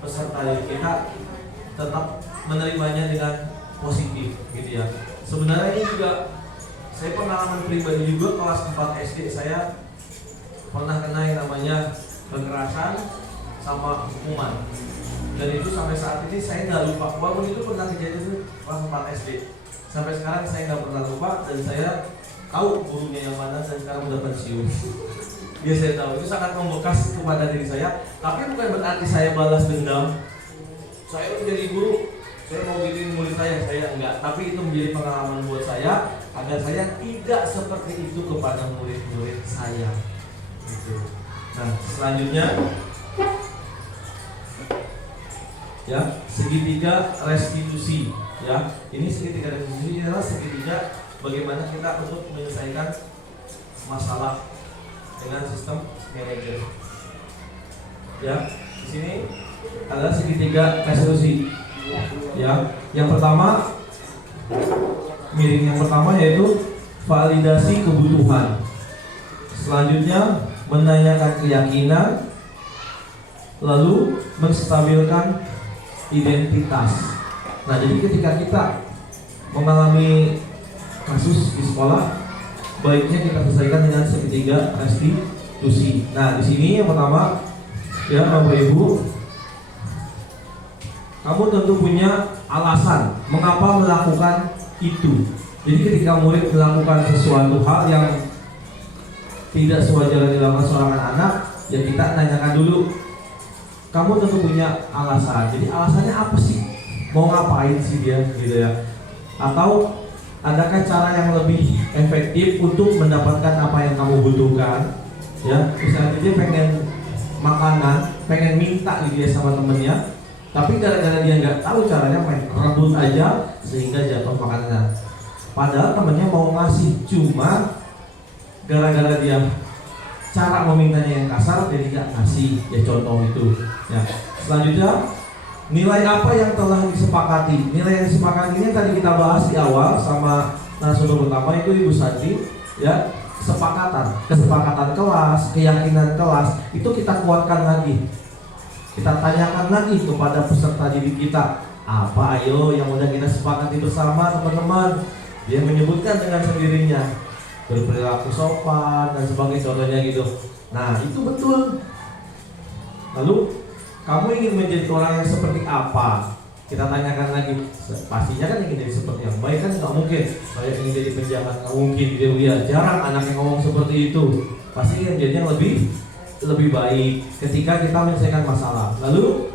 peserta kita tetap menerimanya dengan positif, gitu ya. Sebenarnya ini juga saya pengalaman pribadi juga, kelas 4 SD saya pernah kena yang namanya kekerasan sama hukuman. Dan itu sampai saat ini saya nggak lupa, walaupun itu pernah kejadian itu kelas 4 SD. Sampai sekarang saya nggak pernah lupa, dan saya tahu gurunya yang mana, dan sekarang udah pensiun. Dia saya tahu, itu sangat membekas kepada diri saya. Tapi bukan berarti saya balas dendam. Saya menjadi guru, saya mau gituin murid saya enggak. Tapi itu menjadi pengalaman buat saya, agar saya tidak seperti itu kepada murid-murid saya. Gitu. Nah, selanjutnya ya, segitiga restitusi ya. Ini segitiga restitusi adalah segitiga bagaimana kita untuk menyelesaikan masalah dengan sistem manajer. Ya, di sini adalah segitiga restitusi. Ya, yang pertama miring yang pertama yaitu validasi kebutuhan. Selanjutnya menanyakan keyakinan. lalu menstabilkan identitas. Nah, jadi ketika kita mengalami kasus di sekolah, baiknya kita selesaikan dengan segitiga restitusi. Nah, di sini yang pertama, ya Bapak Ibu, kamu tentu punya alasan mengapa melakukan itu. Jadi ketika murid melakukan sesuatu hal yang tidak sewajarnya dilakukan seorang anak, ya kita tanyakan dulu. Kamu tentu punya alasan. Jadi alasannya apa sih? Mau ngapain sih dia, gitu ya? Atau adakah cara yang lebih efektif untuk mendapatkan apa yang kamu butuhkan? Ya, misalnya dia pengen makanan, pengen minta gitu ya sama temennya, tapi gara-gara dia nggak tahu caranya, main rebut aja sehingga jatuh makanannya. Padahal temennya mau ngasih, cuma gara-gara dia cara memintanya yang kasar, jadi nggak ngasih. Ya contoh itu. Ya. Selanjutnya, nilai apa yang telah disepakati? Nilai yang disepakati ini tadi kita bahas di awal sama narasumber pertama itu Ibu Santi. Ya, kesepakatan kelas, keyakinan kelas itu kita kuatkan lagi. Kita tanyakan lagi kepada peserta didik kita, apa ayo yang udah kita sepakati bersama teman-teman. Dia menyebutkan dengan sendirinya, berperilaku sopan dan sebagainya, contohnya gitu. Nah, itu betul. Lalu kamu ingin menjadi orang yang seperti apa? Kita tanyakan lagi. Pastinya kan ingin jadi seperti yang baik, kan nggak mungkin. Saya ingin jadi penjahat, nggak mungkin. Dia jarang anak yang ngomong seperti itu. Pasti ingin jadi yang lebih baik ketika kita menyelesaikan masalah. Lalu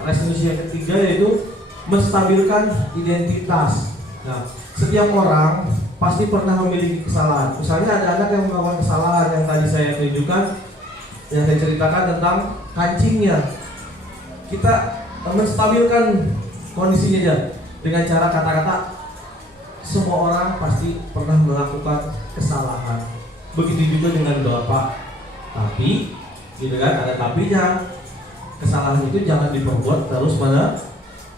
resolusi yang ketiga yaitu menstabilkan identitas. Nah, setiap orang pasti pernah memiliki kesalahan. Misalnya ada anak yang melakukan kesalahan yang tadi saya tunjukkan, yang saya ceritakan tentang kancingnya. Kita menstabilkan kondisinya aja dengan cara kata-kata, semua orang pasti pernah melakukan kesalahan. Begitu juga dengan Bapak. Tapi, gitu kan, ada tapinya. Kesalahan itu jangan diperbuat terus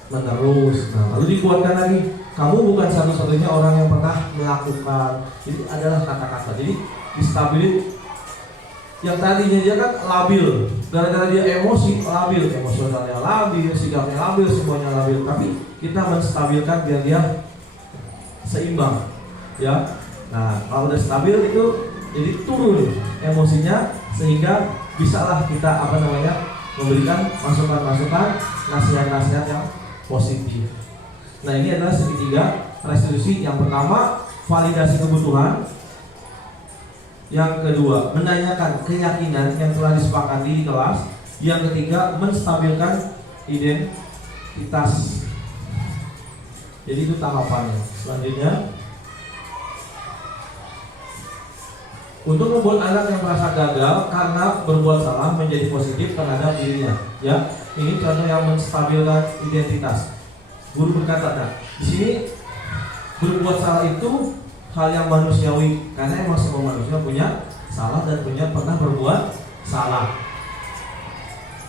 menerus. Nah, lalu dikuatkan lagi, kamu bukan satu-satunya orang yang pernah melakukan. Jadi adalah kata-kata. Jadi distabilis. Yang tadinya dia kan labil, gara-gara dia emosi labil, emosionalnya labil, sikapnya labil, semuanya labil. Tapi kita menstabilkan biar dia seimbang, ya. Nah, kalau udah stabil itu jadi turun emosinya sehingga bisalah kita memberikan masukan-masukan, nasihat-nasihat yang positif. Nah, ini adalah segitiga restitusi. Yang pertama, validasi kebutuhan. Yang kedua, menanyakan keyakinan yang telah disepakati di kelas. Yang ketiga, menstabilkan identitas. Jadi itu tahapannya. Selanjutnya, untuk membuat anak yang merasa gagal karena berbuat salah menjadi positif terhadap dirinya. Ya, ini contoh yang menstabilkan identitas. Guru berkata, nah, di sini berbuat salah itu hal yang manusiawi, karena emang semua manusia punya salah dan pernah berbuat salah.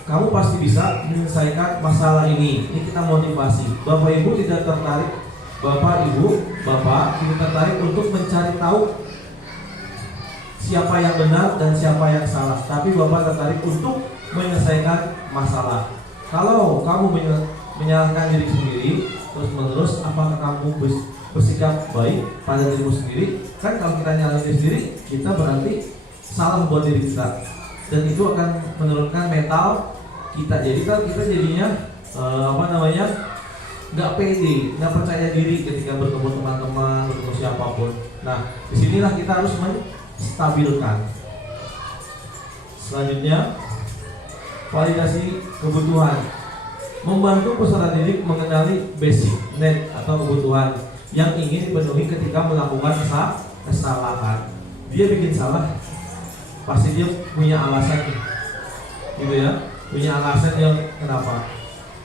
Kamu pasti bisa menyelesaikan masalah ini. Ini kita motivasi. Bapak Ibu tidak tertarik, Bapak tidak tertarik untuk mencari tahu siapa yang benar dan siapa yang salah, tapi Bapak tertarik untuk menyelesaikan masalah. Kalau kamu menyalahkan diri sendiri terus-menerus, apakah kamu bersikap baik pada dirimu sendiri? Kan kalau kita nyalahin diri sendiri, kita berarti salah buat diri kita, dan itu akan menurunkan mental kita. Jadi kan kita jadinya nggak pede, nggak percaya diri ketika bertemu teman-teman, bertemu siapapun. Nah, disinilah kita harus menstabilkan. Selanjutnya, validasi kebutuhan. Membantu peserta didik mengenali basic need atau kebutuhan yang ingin dipenuhi ketika melakukan kesalahan. Dia bikin salah, pasti dia punya alasan, gitu ya, punya alasan yang kenapa.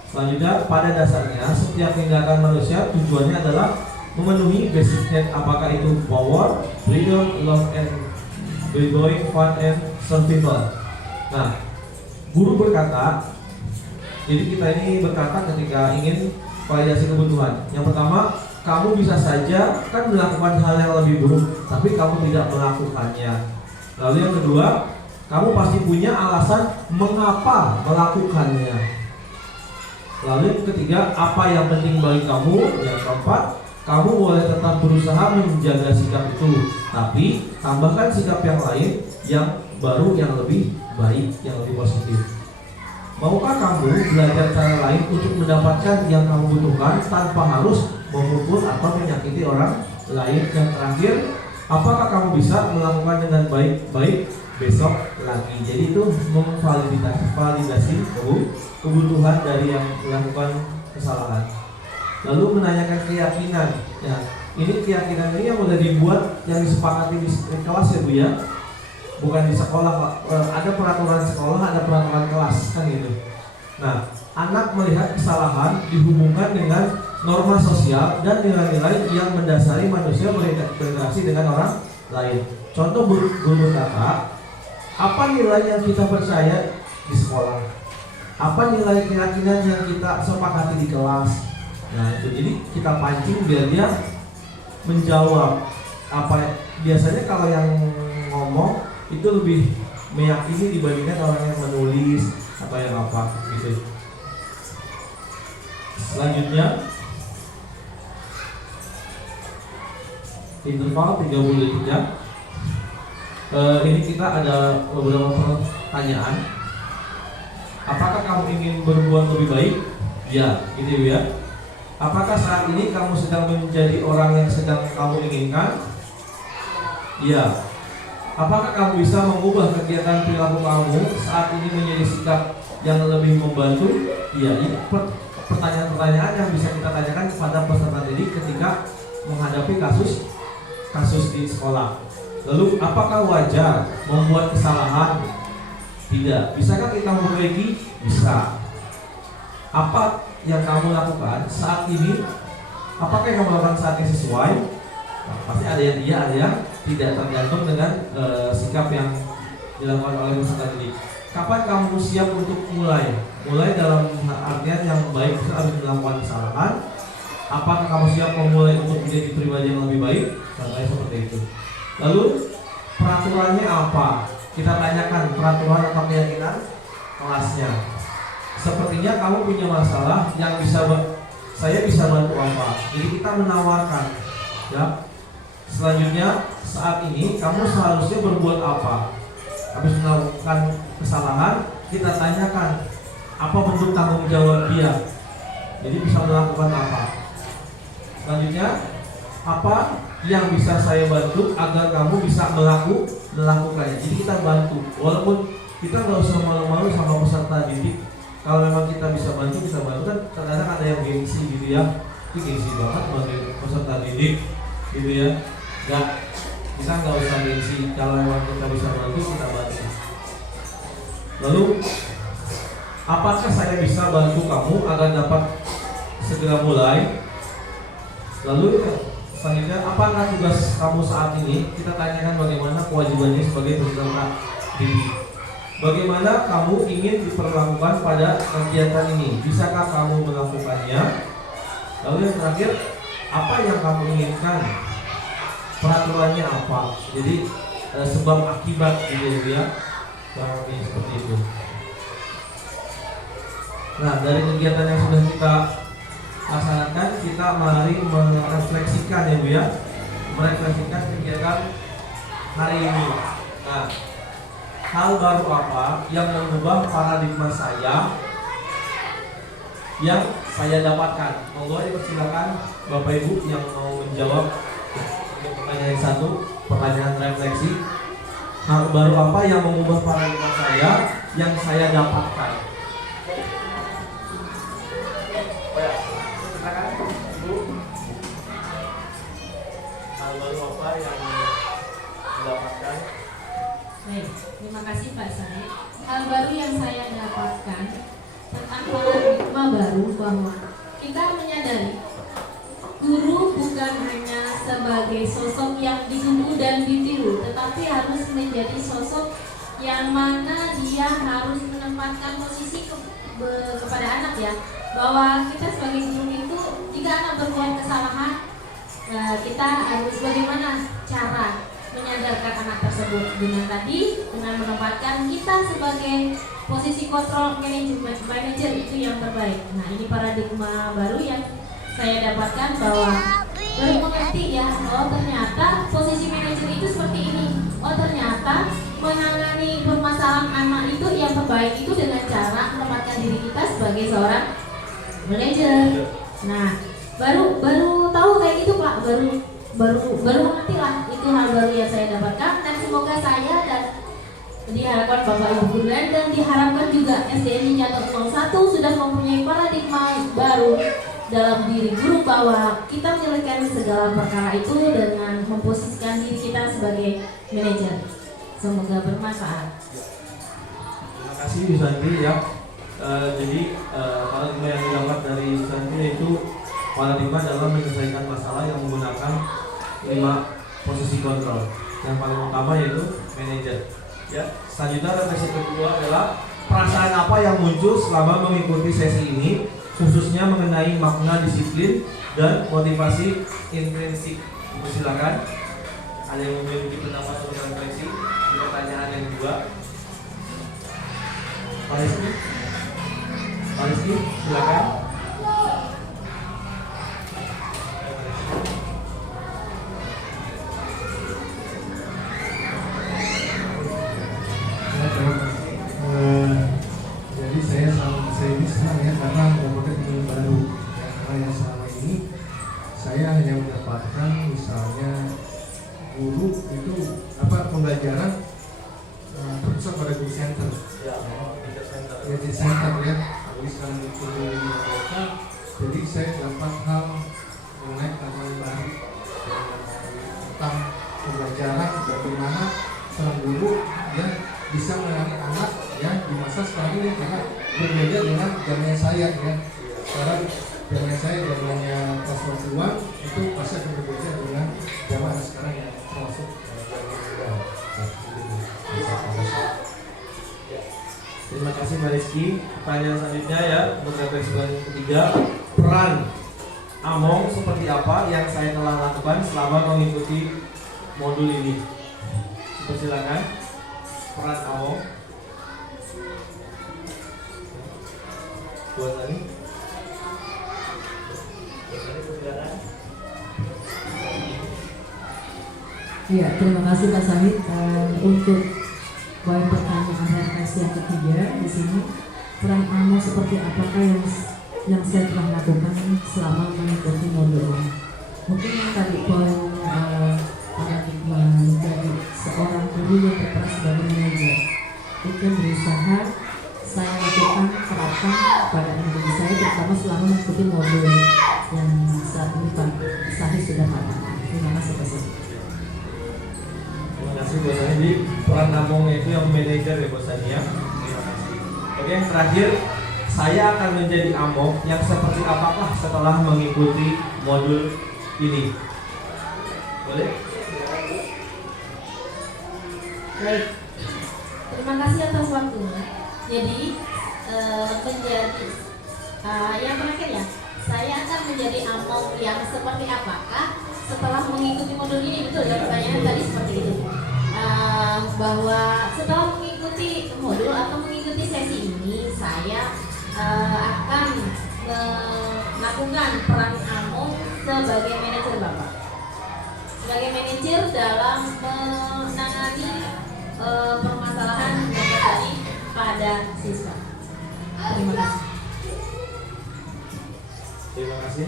Selanjutnya, pada dasarnya setiap tindakan manusia tujuannya adalah memenuhi basic need, apakah itu power, freedom, love, and belonging, fun, and survival. Nah, guru berkata, jadi kita ini berkata ketika ingin validasi kebutuhan. Yang pertama, kamu bisa saja kan melakukan hal yang lebih buruk, tapi kamu tidak melakukannya. Lalu yang kedua, kamu pasti punya alasan mengapa melakukannya. Lalu yang ketiga, apa yang penting bagi kamu? Yang keempat, kamu boleh tetap berusaha menjaga sikap itu, tapi tambahkan sikap yang lain yang baru, yang lebih baik, yang lebih positif. Maukah kamu belajar cara lain untuk mendapatkan yang kamu butuhkan tanpa harus memukul atau menyakiti orang lain? Yang terakhir, apakah kamu bisa melakukan dengan baik-baik besok lagi? Jadi itu memvalidasi kebutuhan dari yang melakukan kesalahan. Lalu menanyakan keyakinan. Ya, ini keyakinan ini yang sudah dibuat, yang disepakati di kelas ya Bu ya. Bukan di sekolah Pak. Ada peraturan sekolah, ada peraturan kelas kan gitu. Nah, anak melihat kesalahan dihubungkan dengan norma sosial dan nilai-nilai yang mendasari manusia berinteraksi dengan orang lain. Contoh guru kata, apa nilai yang kita percaya di sekolah? Apa nilai keyakinan yang kita sepakati di kelas? Nah itu, jadi kita pancing biar dia menjawab. Apa biasanya kalau yang ngomong itu lebih meyakini dibandingkan orang yang menulis atau yang apa gitu. Selanjutnya interval 30 detik ya. Ini kita ada beberapa pertanyaan. Apakah kamu ingin berbuat lebih baik? Ya, gitu ya. Apakah saat ini kamu sedang menjadi orang yang sedang kamu inginkan? Ya. Apakah kamu bisa mengubah kegiatan perilaku kamu saat ini menjadi sikap yang lebih membantu? Ya, ini pertanyaan-pertanyaan yang bisa kita tanyakan kepada peserta didik ketika menghadapi kasus di sekolah. Lalu, apakah wajar membuat kesalahan? Tidak. Bisakah kita memperbaiki? Bisa. Apa yang kamu lakukan saat ini? Apakah yang kamu lakukan saat ini sesuai? Nah, pasti ada yang iya, ada yang tidak, tergantung dengan sikap yang dilakukan oleh peserta didik. Kapan kamu siap untuk mulai? Mulai dalam artian yang baik, harus melakukan kesalahan. Apakah kamu siap memulai untuk menjadi pribadi yang lebih baik? Contohnya seperti itu. Lalu peraturannya apa? Kita tanyakan peraturan atau keyakinan kelasnya. Sepertinya kamu punya masalah yang saya bisa bantu apa? Jadi kita menawarkan, ya. Selanjutnya, saat ini kamu seharusnya berbuat apa? Habis melakukan kesalahan, kita tanyakan apa bentuk tanggung jawab dia. Jadi bisa melakukan apa? Selanjutnya, apa yang bisa saya bantu agar kamu bisa melakukannya? Jadi kita bantu, walaupun kita nggak usah malu-malu sama peserta didik. Kalau memang kita bisa bantu, kita bantu. Kan terkadang ada yang gengsi gitu ya, ini gengsi banget sebagai peserta didik gitu ya. Kita nggak usah gengsi. Kalau memang kita bisa bantu, kita bantu. Lalu, apakah saya bisa bantu kamu agar dapat segera mulai? Lalu selanjutnya, apakah tugas kamu saat ini? Kita tanyakan bagaimana kewajibannya sebagai peserta didik. Bagaimana kamu ingin diperlakukan pada kegiatan ini? Bisakah kamu melakukannya? Lalu yang terakhir, apa yang kamu inginkan? Peraturannya apa? Jadi sebab akibat gitu ya. Seperti itu. Nah, dari kegiatan yang sudah kita laksanakan, kita mari merefleksikan ya Bu ya. Merefleksikan kegiatan hari ini. Nah, hal baru apa yang mengubah paradigma saya yang saya dapatkan? Monggo dipersilakan Bapak Ibu yang mau menjawab pertanyaan satu, pertanyaan refleksi. Hal baru apa yang mengubah paradigma saya yang saya dapatkan? Hal baru apa yang didapatkan? Baik, terima kasih Pak Sari. Hal baru yang saya dapatkan tentang paradigma baru bahwa kita menyadari guru bukan hanya sebagai sosok yang ditunggu dan ditiru, tetapi harus menjadi sosok yang mana dia harus menempatkan posisi kepada anak ya, bahwa kita sebagai guru itu jika anak berbuat kesalahan, kita harus bagaimana cara menyadari mengajarkan anak tersebut dengan menempatkan kita sebagai posisi kontrol manajer itu yang terbaik. Nah, ini paradigma baru yang saya dapatkan bahwa baru mengerti ya, oh ternyata posisi manajer itu seperti ini. Oh ternyata menangani permasalahan anak itu yang terbaik itu dengan cara menempatkan diri kita sebagai seorang manajer. Nah, baru tahu kayak gitu Pak, baru mengerti lah, itu hal baru yang saya dapatkan, dan semoga saya dan diharapkan Bapak Ibu guru dan diharapkan juga SDN Jatuh 01 sudah mempunyai paradigma baru dalam diri guru bahwa kita menyelesaikan segala perkara itu dengan memposisikan diri kita sebagai manajer. Semoga bermanfaat. Terima kasih Bu Santi ya. Jadi paradigma yang didapat dari Bu Santi yaitu paradigma dalam menyelesaikan masalah yang menggunakan 5 posisi kontrol. Yang paling utama yaitu manajer. Ya, selanjutnya refleksi kedua adalah perasaan apa yang muncul selama mengikuti sesi ini, khususnya mengenai makna disiplin dan motivasi intrinsik. Silakan. Ada yang memiliki pendapat untuk refleksi di pertanyaan yang kedua? Pak Rizky, silakan. Jadi saya ini senang ya karena mendapatkan ilmu baru ya, karena yang selama ini saya hanya mendapatkan misalnya guru itu pembelajaran berpusat pada guru center ya di center ya, jadi sekarang itu mereka, jadi saya dapat hal mengenai pelajaran baru tentang pembelajaran bagaimana seorang guru ya bisa menangani anak ya di masa sekarang ini, karena berbeda dengan zamannya saya ya. Sekarang zamannya saya, zamannya pas waktuan itu pasti akan berbeda dengan zaman sekarang yang termasuk Terima kasih Mbak Rizky. Pertanyaan selanjutnya ya, untuk refleksi ketiga, peran Among seperti apa yang saya telah lakukan selama mengikuti modul ini? Silakan. Peran Among buat tadi. Ya, terima kasih Pak Samit untuk poin pertanyaan refleksi yang ketiga di sini. Peran Among seperti apakah yang saya telah lakukan selama mengikuti modul ini? Mungkin yang tadi poin paradigma menjadi seorang guru yang berperan sebagai manajer itu berusaha saya lakukan terapkan pada diri saya, terutama selama mengikuti modul yang saat ini Pak Sahih sudah katakan. Terima kasih Pak Sahih. Terima kasih Bu Sani. Di peran Among itu yang manajer ya Bu Sani ya. Terima kasih. Oke, yang terakhir, saya akan menjadi Among yang seperti apakah setelah mengikuti modul ini? Boleh? Baik, terima kasih atas waktunya. Jadi yang terakhir ya, saya akan menjadi Among yang seperti apakah setelah mengikuti modul ini, betul ya pertanyaan tadi seperti itu. Bahwa setelah mengikuti modul atau mengikuti sesi ini, saya akan melakukan peran Among sebagai manajer Bapak. Sebagai manajer dalam menangani permasalahan yang terjadi pada siswa. Terima kasih. Terima kasih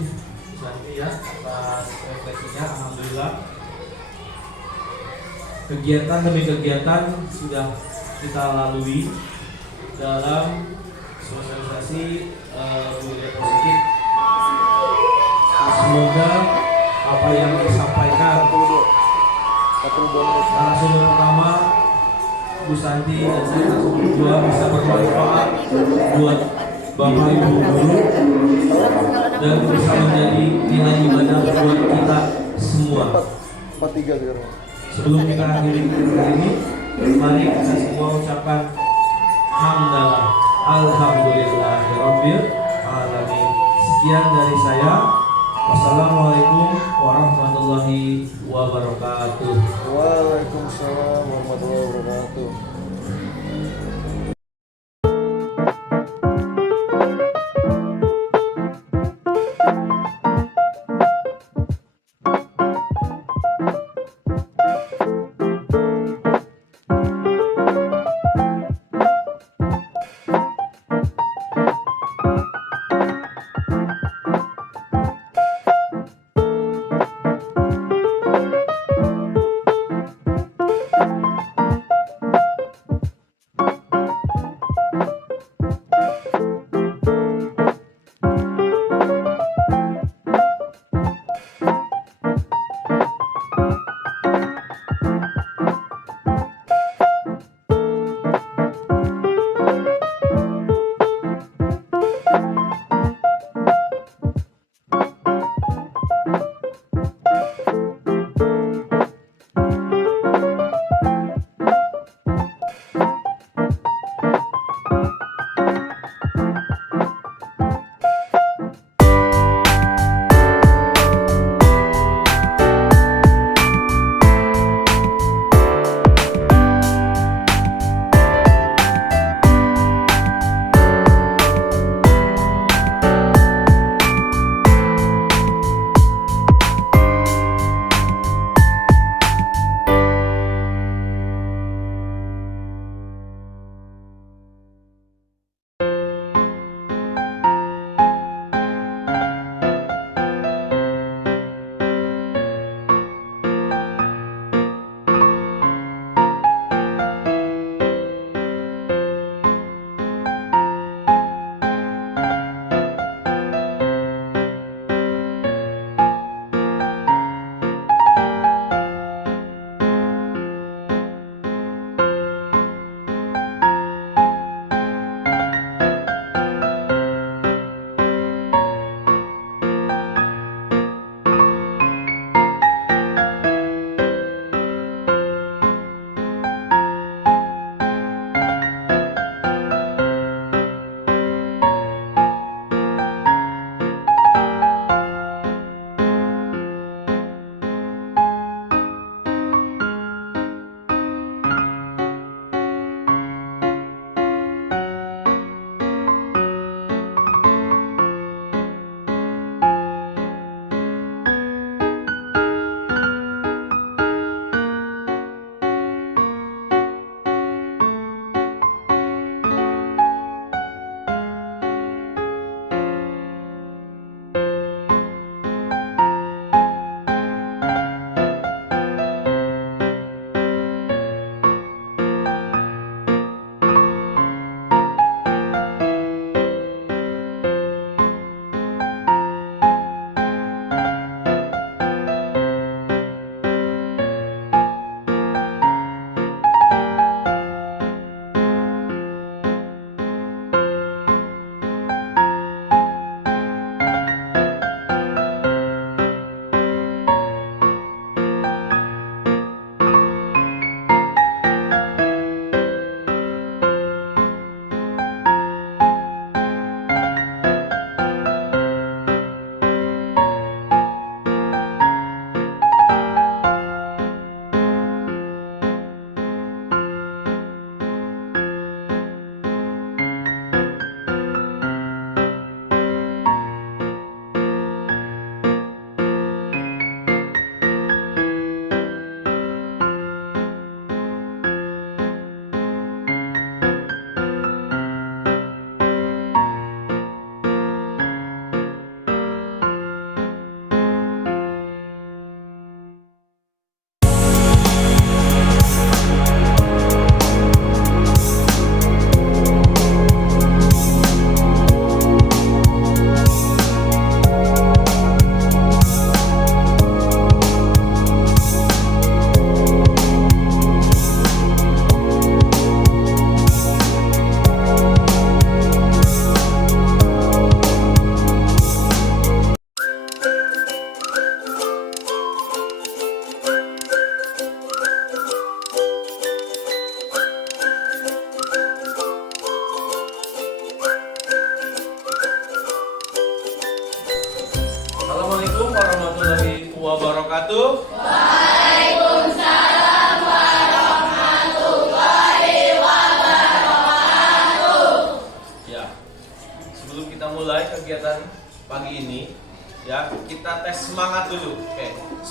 Bu Santi ya atas refleksinya. Alhamdulillah kegiatan demi kegiatan sudah kita lalui dalam sosialisasi budaya positif. Semoga apa yang disampaikan narasumber pertama Bu Santi dan narasumber kedua bisa bermanfaat buat Bapak Ibu guru dan bisa menjadi nilai ibadah buat kita semua. Sebelum kita akhiri ini, mari kita semua ucapkan hamdalah, alhamdulillahirabbil alamin. Sekian dari saya. Wassalamualaikum warahmatullahi wabarakatuh. Waalaikumsalam warahmatullahi wabarakatuh.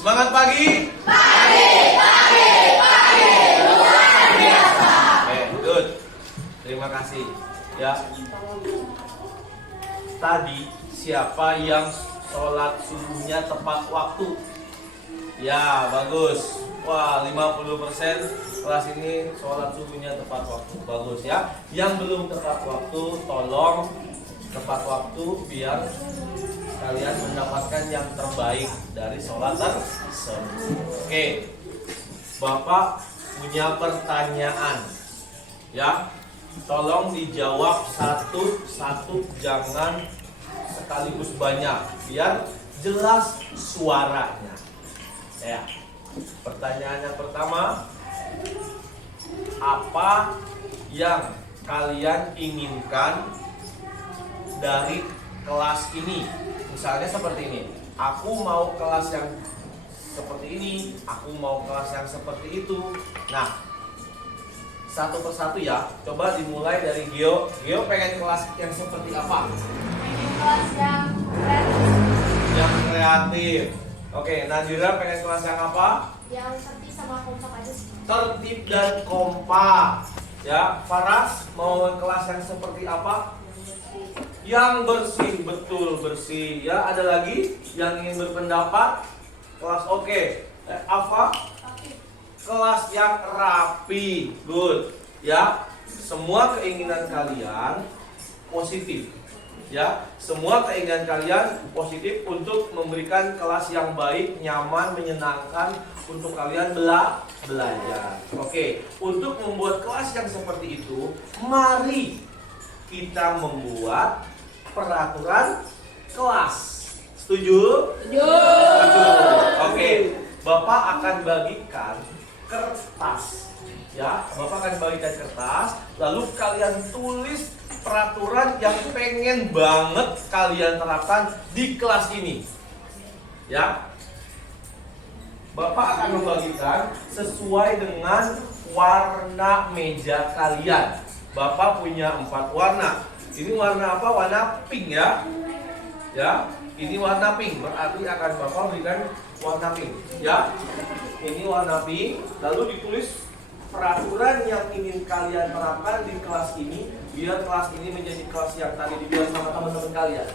Semangat pagi. Good. Terima kasih. Ya. Tadi siapa yang sholat subuhnya tepat waktu? Ya, bagus. Wah, 50% kelas ini sholat subuhnya tepat waktu. Bagus ya. Yang belum tepat waktu, tolong tepat waktu biar kalian mendapatkan yang terbaik dari sholat tersebut. Oke, Bapak punya pertanyaan, ya. Tolong dijawab satu-satu, jangan sekaligus banyak, biar jelas suaranya. Ya. Pertanyaan yang pertama, apa yang kalian inginkan dari kelas ini? Misalnya seperti ini, aku mau kelas yang seperti ini, aku mau kelas yang seperti itu. Nah, satu persatu ya, coba dimulai dari Gio. Gio pengen kelas yang seperti apa? Kelas yang kreatif. Yang kreatif. Oke, Nadira pengen kelas yang apa? Yang tertib sama kompak aja sih. Tertib dan kompak. Ya, Faras mau kelas yang seperti apa? Yang bersih, betul bersih. Ya, ada lagi yang ingin berpendapat? Kelas oke. Apa? Kelas yang rapi. Good. Ya, semua keinginan kalian positif. Ya, semua keinginan kalian positif untuk memberikan kelas yang baik, nyaman, menyenangkan untuk kalian belajar. Oke, untuk membuat kelas yang seperti itu, mari kita membuat peraturan kelas. Setuju? Setuju. Oke, Bapak akan bagikan kertas. Ya, Bapak akan bagikan kertas, lalu kalian tulis peraturan yang pengen banget kalian terapkan di kelas ini. Ya. Bapak akan membagikan sesuai dengan warna meja kalian. Bapak punya 4 warna. Ini warna apa? Warna pink ya. Ya, ini warna pink. Berarti akan Bapak berikan warna pink. Ya. Ini warna pink. Lalu ditulis peraturan yang ingin kalian terapkan di kelas ini, biar kelas ini menjadi kelas yang tadi dibuat sama teman-teman kalian.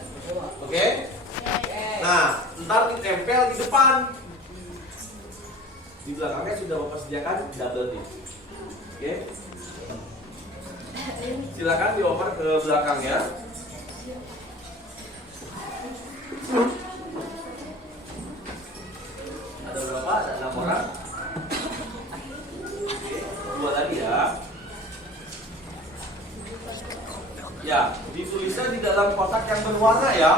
Oke? Nah, ntar ditempel di depan. Di belakangnya sudah Bapak sediakan double tip. Oke? Silakan dioper ke belakangnya. Ada berapa? Ada 6 orang. Dua lagi ya. Ya, ditulisnya di dalam kotak yang berwarna ya.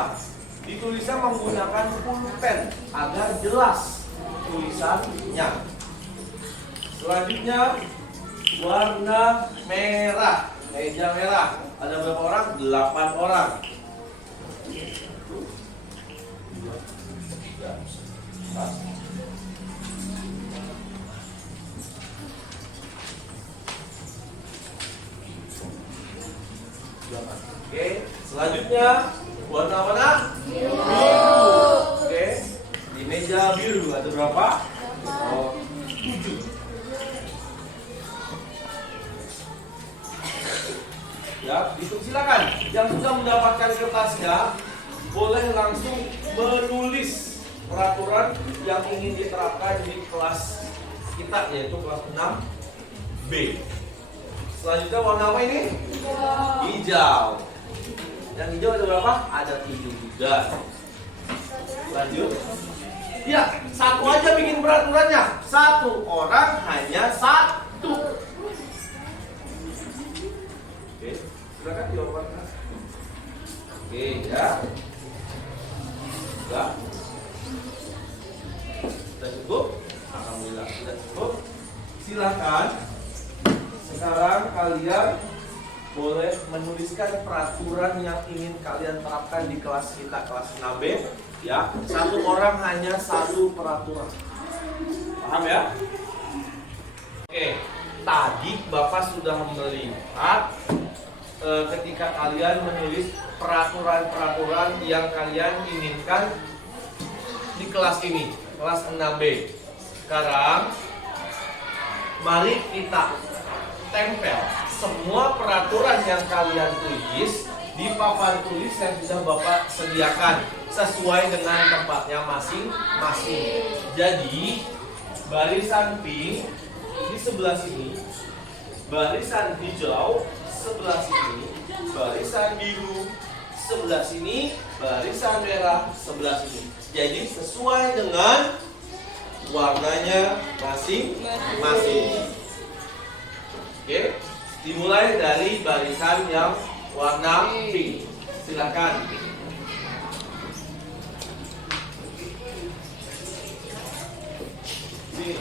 Ditulisnya menggunakan pulpen agar jelas tulisannya. Selanjutnya warna merah, meja merah. Ada berapa orang? 8 orang. Oke, selanjutnya warna mana? Biru. Oke, di meja biru ada berapa? 7. Ya, silakan. Yang sudah mendapatkan kertasnya boleh langsung menulis peraturan yang ingin diterapkan di kelas kita, yaitu kelas 6B. Selanjutnya warna apa ini? Hijau. Yang hijau ada berapa? Ada 7 juga. Lanjut. Ya, satu aja bikin peraturannya. 1 orang hanya 1. Oke, silakan dioperasikan. Oke, ya. Sudah. Sudah cukup? Alhamdulillah, sudah cukup. Silakan. Sekarang kalian boleh menuliskan peraturan yang ingin kalian terapkan di kelas kita, kelas 6B. Ya, 1 orang hanya 1 peraturan. Paham ya? Oke, tadi Bapak sudah melihat ketika kalian menulis peraturan-peraturan yang kalian inginkan di kelas ini. kelas 6B. Sekarang mari kita tempel semua peraturan yang kalian tulis di papan tulis yang sudah Bapak sediakan sesuai dengan tempatnya masing-masing. Jadi barisan pink di sebelah sini, barisan hijau sebelah sini, barisan biru sebelah sini, barisan merah sebelah sini. Jadi sesuai dengan warnanya masing-masing. Oke, dimulai dari barisan yang warna pink. Silakan. Ini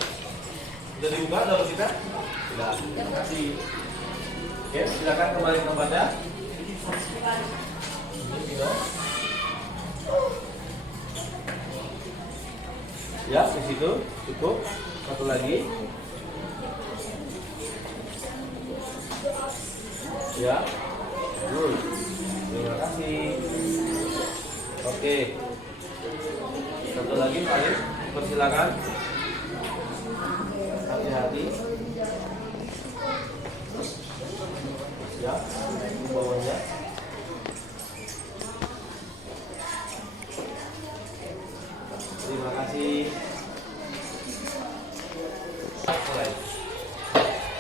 sudah dibuka nomor kita? Sudah. Terima kasih. Oke, silakan kembali ke tempatnya. Ya, di situ cukup. Satu lagi. Ya, good. Terima kasih. Oke. Satu lagi, Pak. Persilakan. Hati-hati. Ya, bawahnya. Terima kasih.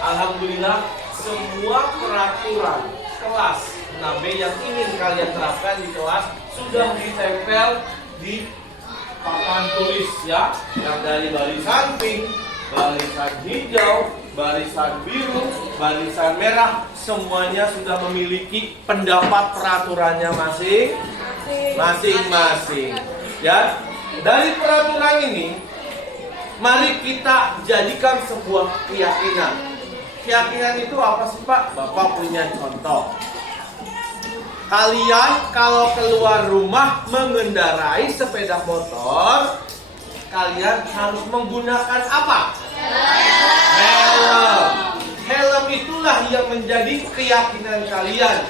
Alhamdulillah, semua peraturan kelas 6B yang ingin kalian terapkan di kelas sudah ditempel di papan tulis ya, yang dari barisan pink, barisan hijau, barisan biru, barisan merah, semuanya sudah memiliki pendapat peraturannya masing-masing. Ya, dari peraturan ini, mari kita jadikan sebuah keyakinan. Keyakinan itu apa sih Pak? Bapak punya contoh. Kalian kalau keluar rumah mengendarai sepeda motor, kalian harus menggunakan apa? Helm. Helm itulah yang menjadi keyakinan kalian.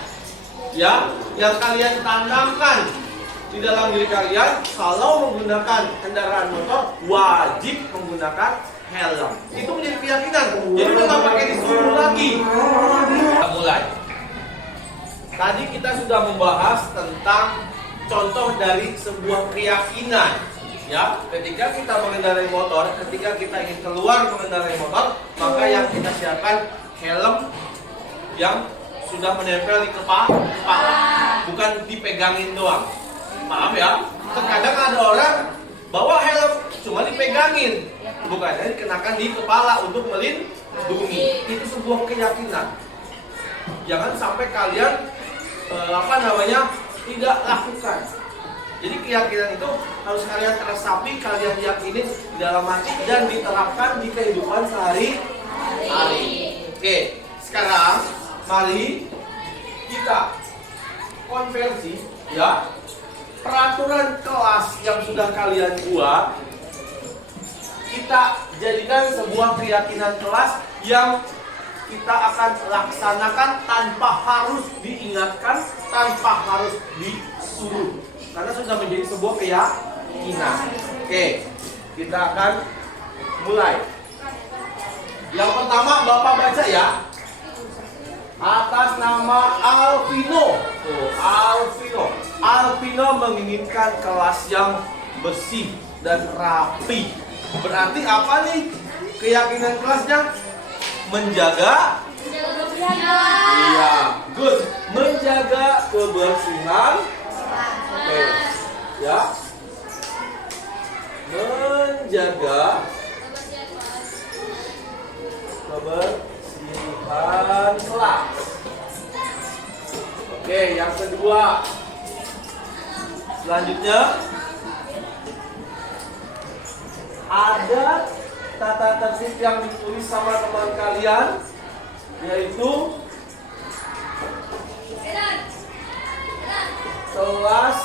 Ya, yang kalian tanamkan di dalam diri kalian. Kalau menggunakan kendaraan motor, wajib menggunakan helm. Itu menjadi keyakinan. Jadi udah nggak pakai disuruh lagi. Kita mulai. Tadi kita sudah membahas tentang contoh dari sebuah keyakinan. Ya, ketika kita mengendarai motor, ketika kita ingin keluar mengendarai motor, maka yang kita siapkan helm yang sudah menempel di kepala, bukan dipegangin doang. Maaf ya, terkadang ada orang bawa helm cuma dipegangin, bukannya dikenakan di kepala untuk melindungi. Itu sebuah keyakinan. Jangan sampai kalian tidak lakukan. Jadi keyakinan itu harus kalian resapi, kalian yakinin di dalam hati dan diterapkan di kehidupan sehari-hari. Oke, sekarang mari kita konversi ya peraturan kelas yang sudah kalian buat, kita jadikan sebuah keyakinan kelas yang kita akan laksanakan tanpa harus diingatkan, tanpa harus disuruh, karena sudah menjadi sebuah keyakinan. Oke, kita akan mulai. Yang pertama Bapak baca ya. Atas nama Alvino. Alvino menginginkan kelas yang bersih dan rapi. Berarti apa nih keyakinan kelasnya? Menjaga iya, good. Menjaga kebersihan. Oke. Ya. Menjaga kebersihan kelas. Oke, yang kedua. Selanjutnya ada tata tertib yang ditulis sama teman kalian, yaitu kelas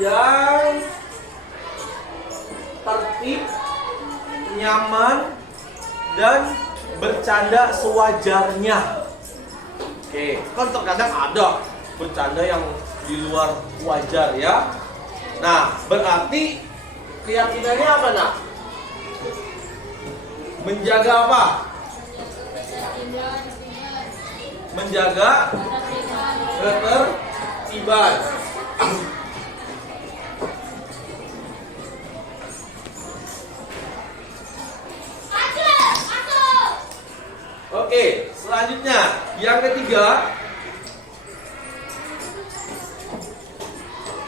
yang tertib, nyaman, dan bercanda sewajarnya. Oke, kan terkadang ada bercanda yang di luar wajar ya. Nah, berarti keyakinannya apa nak? Menjaga apa? Menjaga ketertiban. Oke, selanjutnya yang ketiga,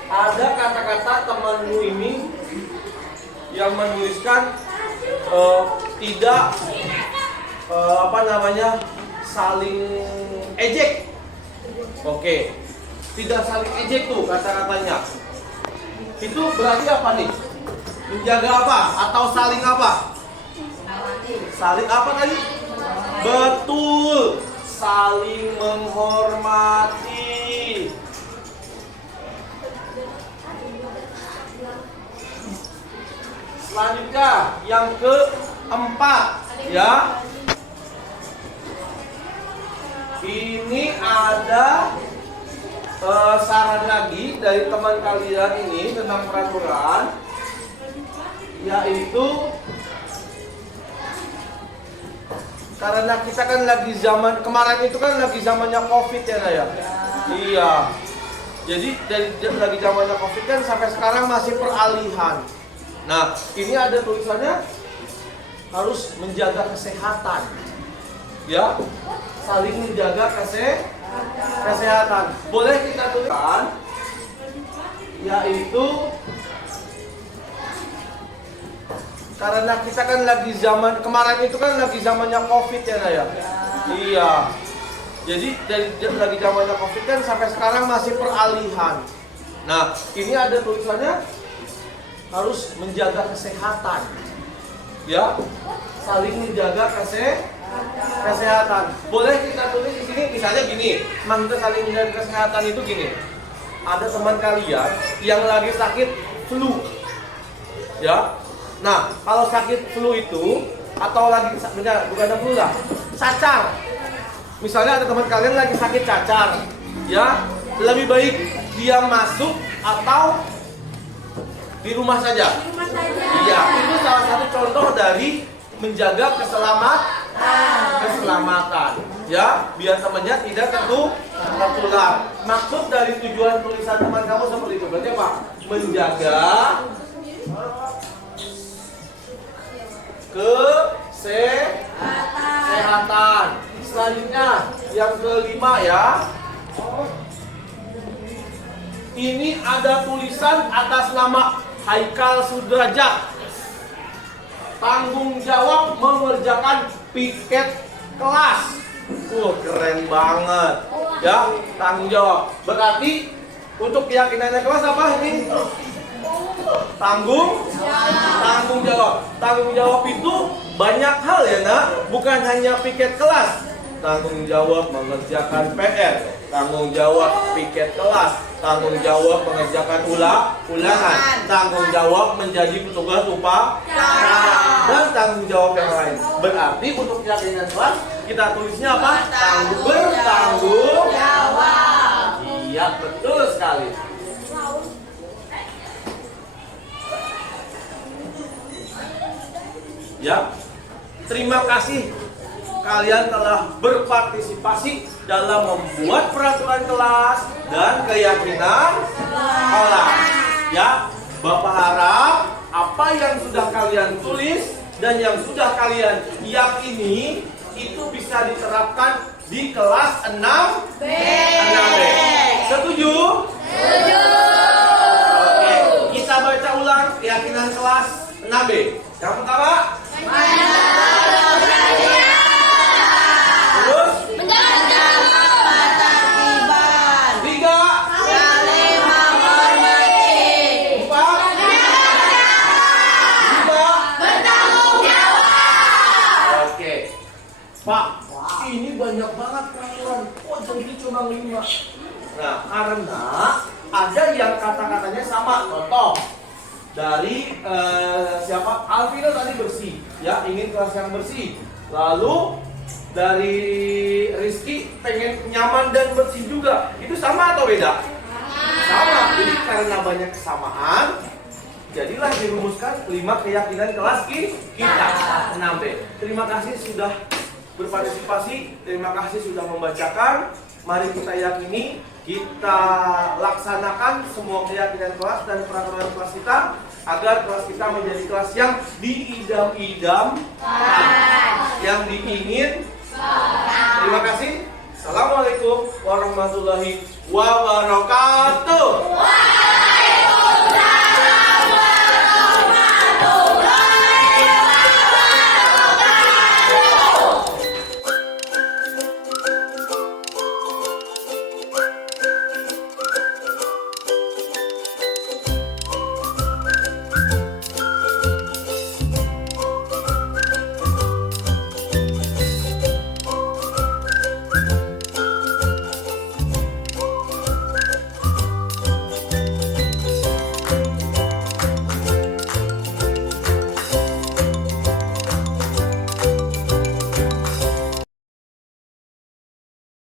ada kata-kata temanmu ini yang menuliskan tidak saling ejek. Oke, tidak saling ejek tuh kata-katanya. Itu berarti apa nih? Menjaga apa? Atau saling apa? Saling apa tadi? Betul, saling menghormati. Selanjutnya yang keempat, ya. Ini ada saran lagi dari teman kalian ini tentang peraturan, yaitu karena kita kan lagi zaman kemarin itu kan lagi zamannya COVID ya, Naya. Iya. Jadi dari lagi zamannya COVID kan sampai sekarang masih peralihan. Nah, ini ada tulisannya harus menjaga kesehatan. Ya. Saling menjaga kesehatan. Boleh kita tuliskan yaitu karena kita kan lagi zaman kemarin itu kan lagi zamannya COVID ya, Naya. Iya. Jadi dari lagi zamannya COVID kan sampai sekarang masih peralihan. Nah, ini ada tulisannya harus menjaga kesehatan. Ya. Saling menjaga kesehatan. Boleh kita tulis di sini misalnya gini, maksudnya saling menjaga kesehatan itu gini. Ada teman kalian yang lagi sakit flu. Ya. Nah, kalau sakit flu itu atau lagi bukan flu lah, cacar. Misalnya ada teman kalian lagi sakit cacar, ya, lebih baik dia masuk atau di rumah saja. Iya, itu salah satu contoh dari menjaga keselamatan, ya, biar temannya tidak tertular. Maksud dari tujuan tulisan teman kamu seperti itu berarti apa? Menjaga kesehatan. Selanjutnya yang kelima, ya. Ini ada tulisan atas nama Haikal Sudrajat. Tanggung jawab mengerjakan piket kelas. Keren banget. Ya, tanggung jawab. Berarti untuk keyakinannya kelas apa ini? Tanggung jawab. Tanggung jawab itu banyak hal ya, Nak. Bukan hanya piket kelas. Tanggung jawab mengerjakan PR, tanggung jawab piket kelas, tanggung jawab mengerjakan ulangan, tanggung jawab menjadi petugas upacara, dan tanggung jawab yang lain. Berarti untuk keyakinan kelas kita tulisnya apa? Bertanggung jawab. Iya, betul sekali. Ya, terima kasih kalian telah berpartisipasi dalam membuat peraturan kelas dan keyakinan kelas. Ya, Bapak harap apa yang sudah kalian tulis dan yang sudah kalian yakini itu bisa diterapkan di kelas 6B. Setuju? Setuju. Oke, kita baca ulang keyakinan kelas 6B. Yang pertama, terus menjaga ketertiban. 3, saling menghormati. 4, 5, bertanggung jawab. Oke, Pak, ini banyak banget peraturan. Kok jadi cuma 5? Nah, karena ada yang kata-katanya sama. Contoh dari siapa? Alvino tadi bersih, ya, ingin kelas yang bersih. Lalu dari Rizky pengen nyaman dan bersih juga. Itu sama atau beda? Sama. Jadi karena banyak kesamaan, jadilah dirumuskan 5 keyakinan kelas kita 6B. Terima kasih sudah berpartisipasi, terima kasih sudah membacakan. Mari kita yakini, kita laksanakan semua keyakinan kelas dan peraturan kelas kita agar kelas kita menjadi kelas yang diidam-idam, yang diingin. Terima kasih. Assalamualaikum warahmatullahi wabarakatuh.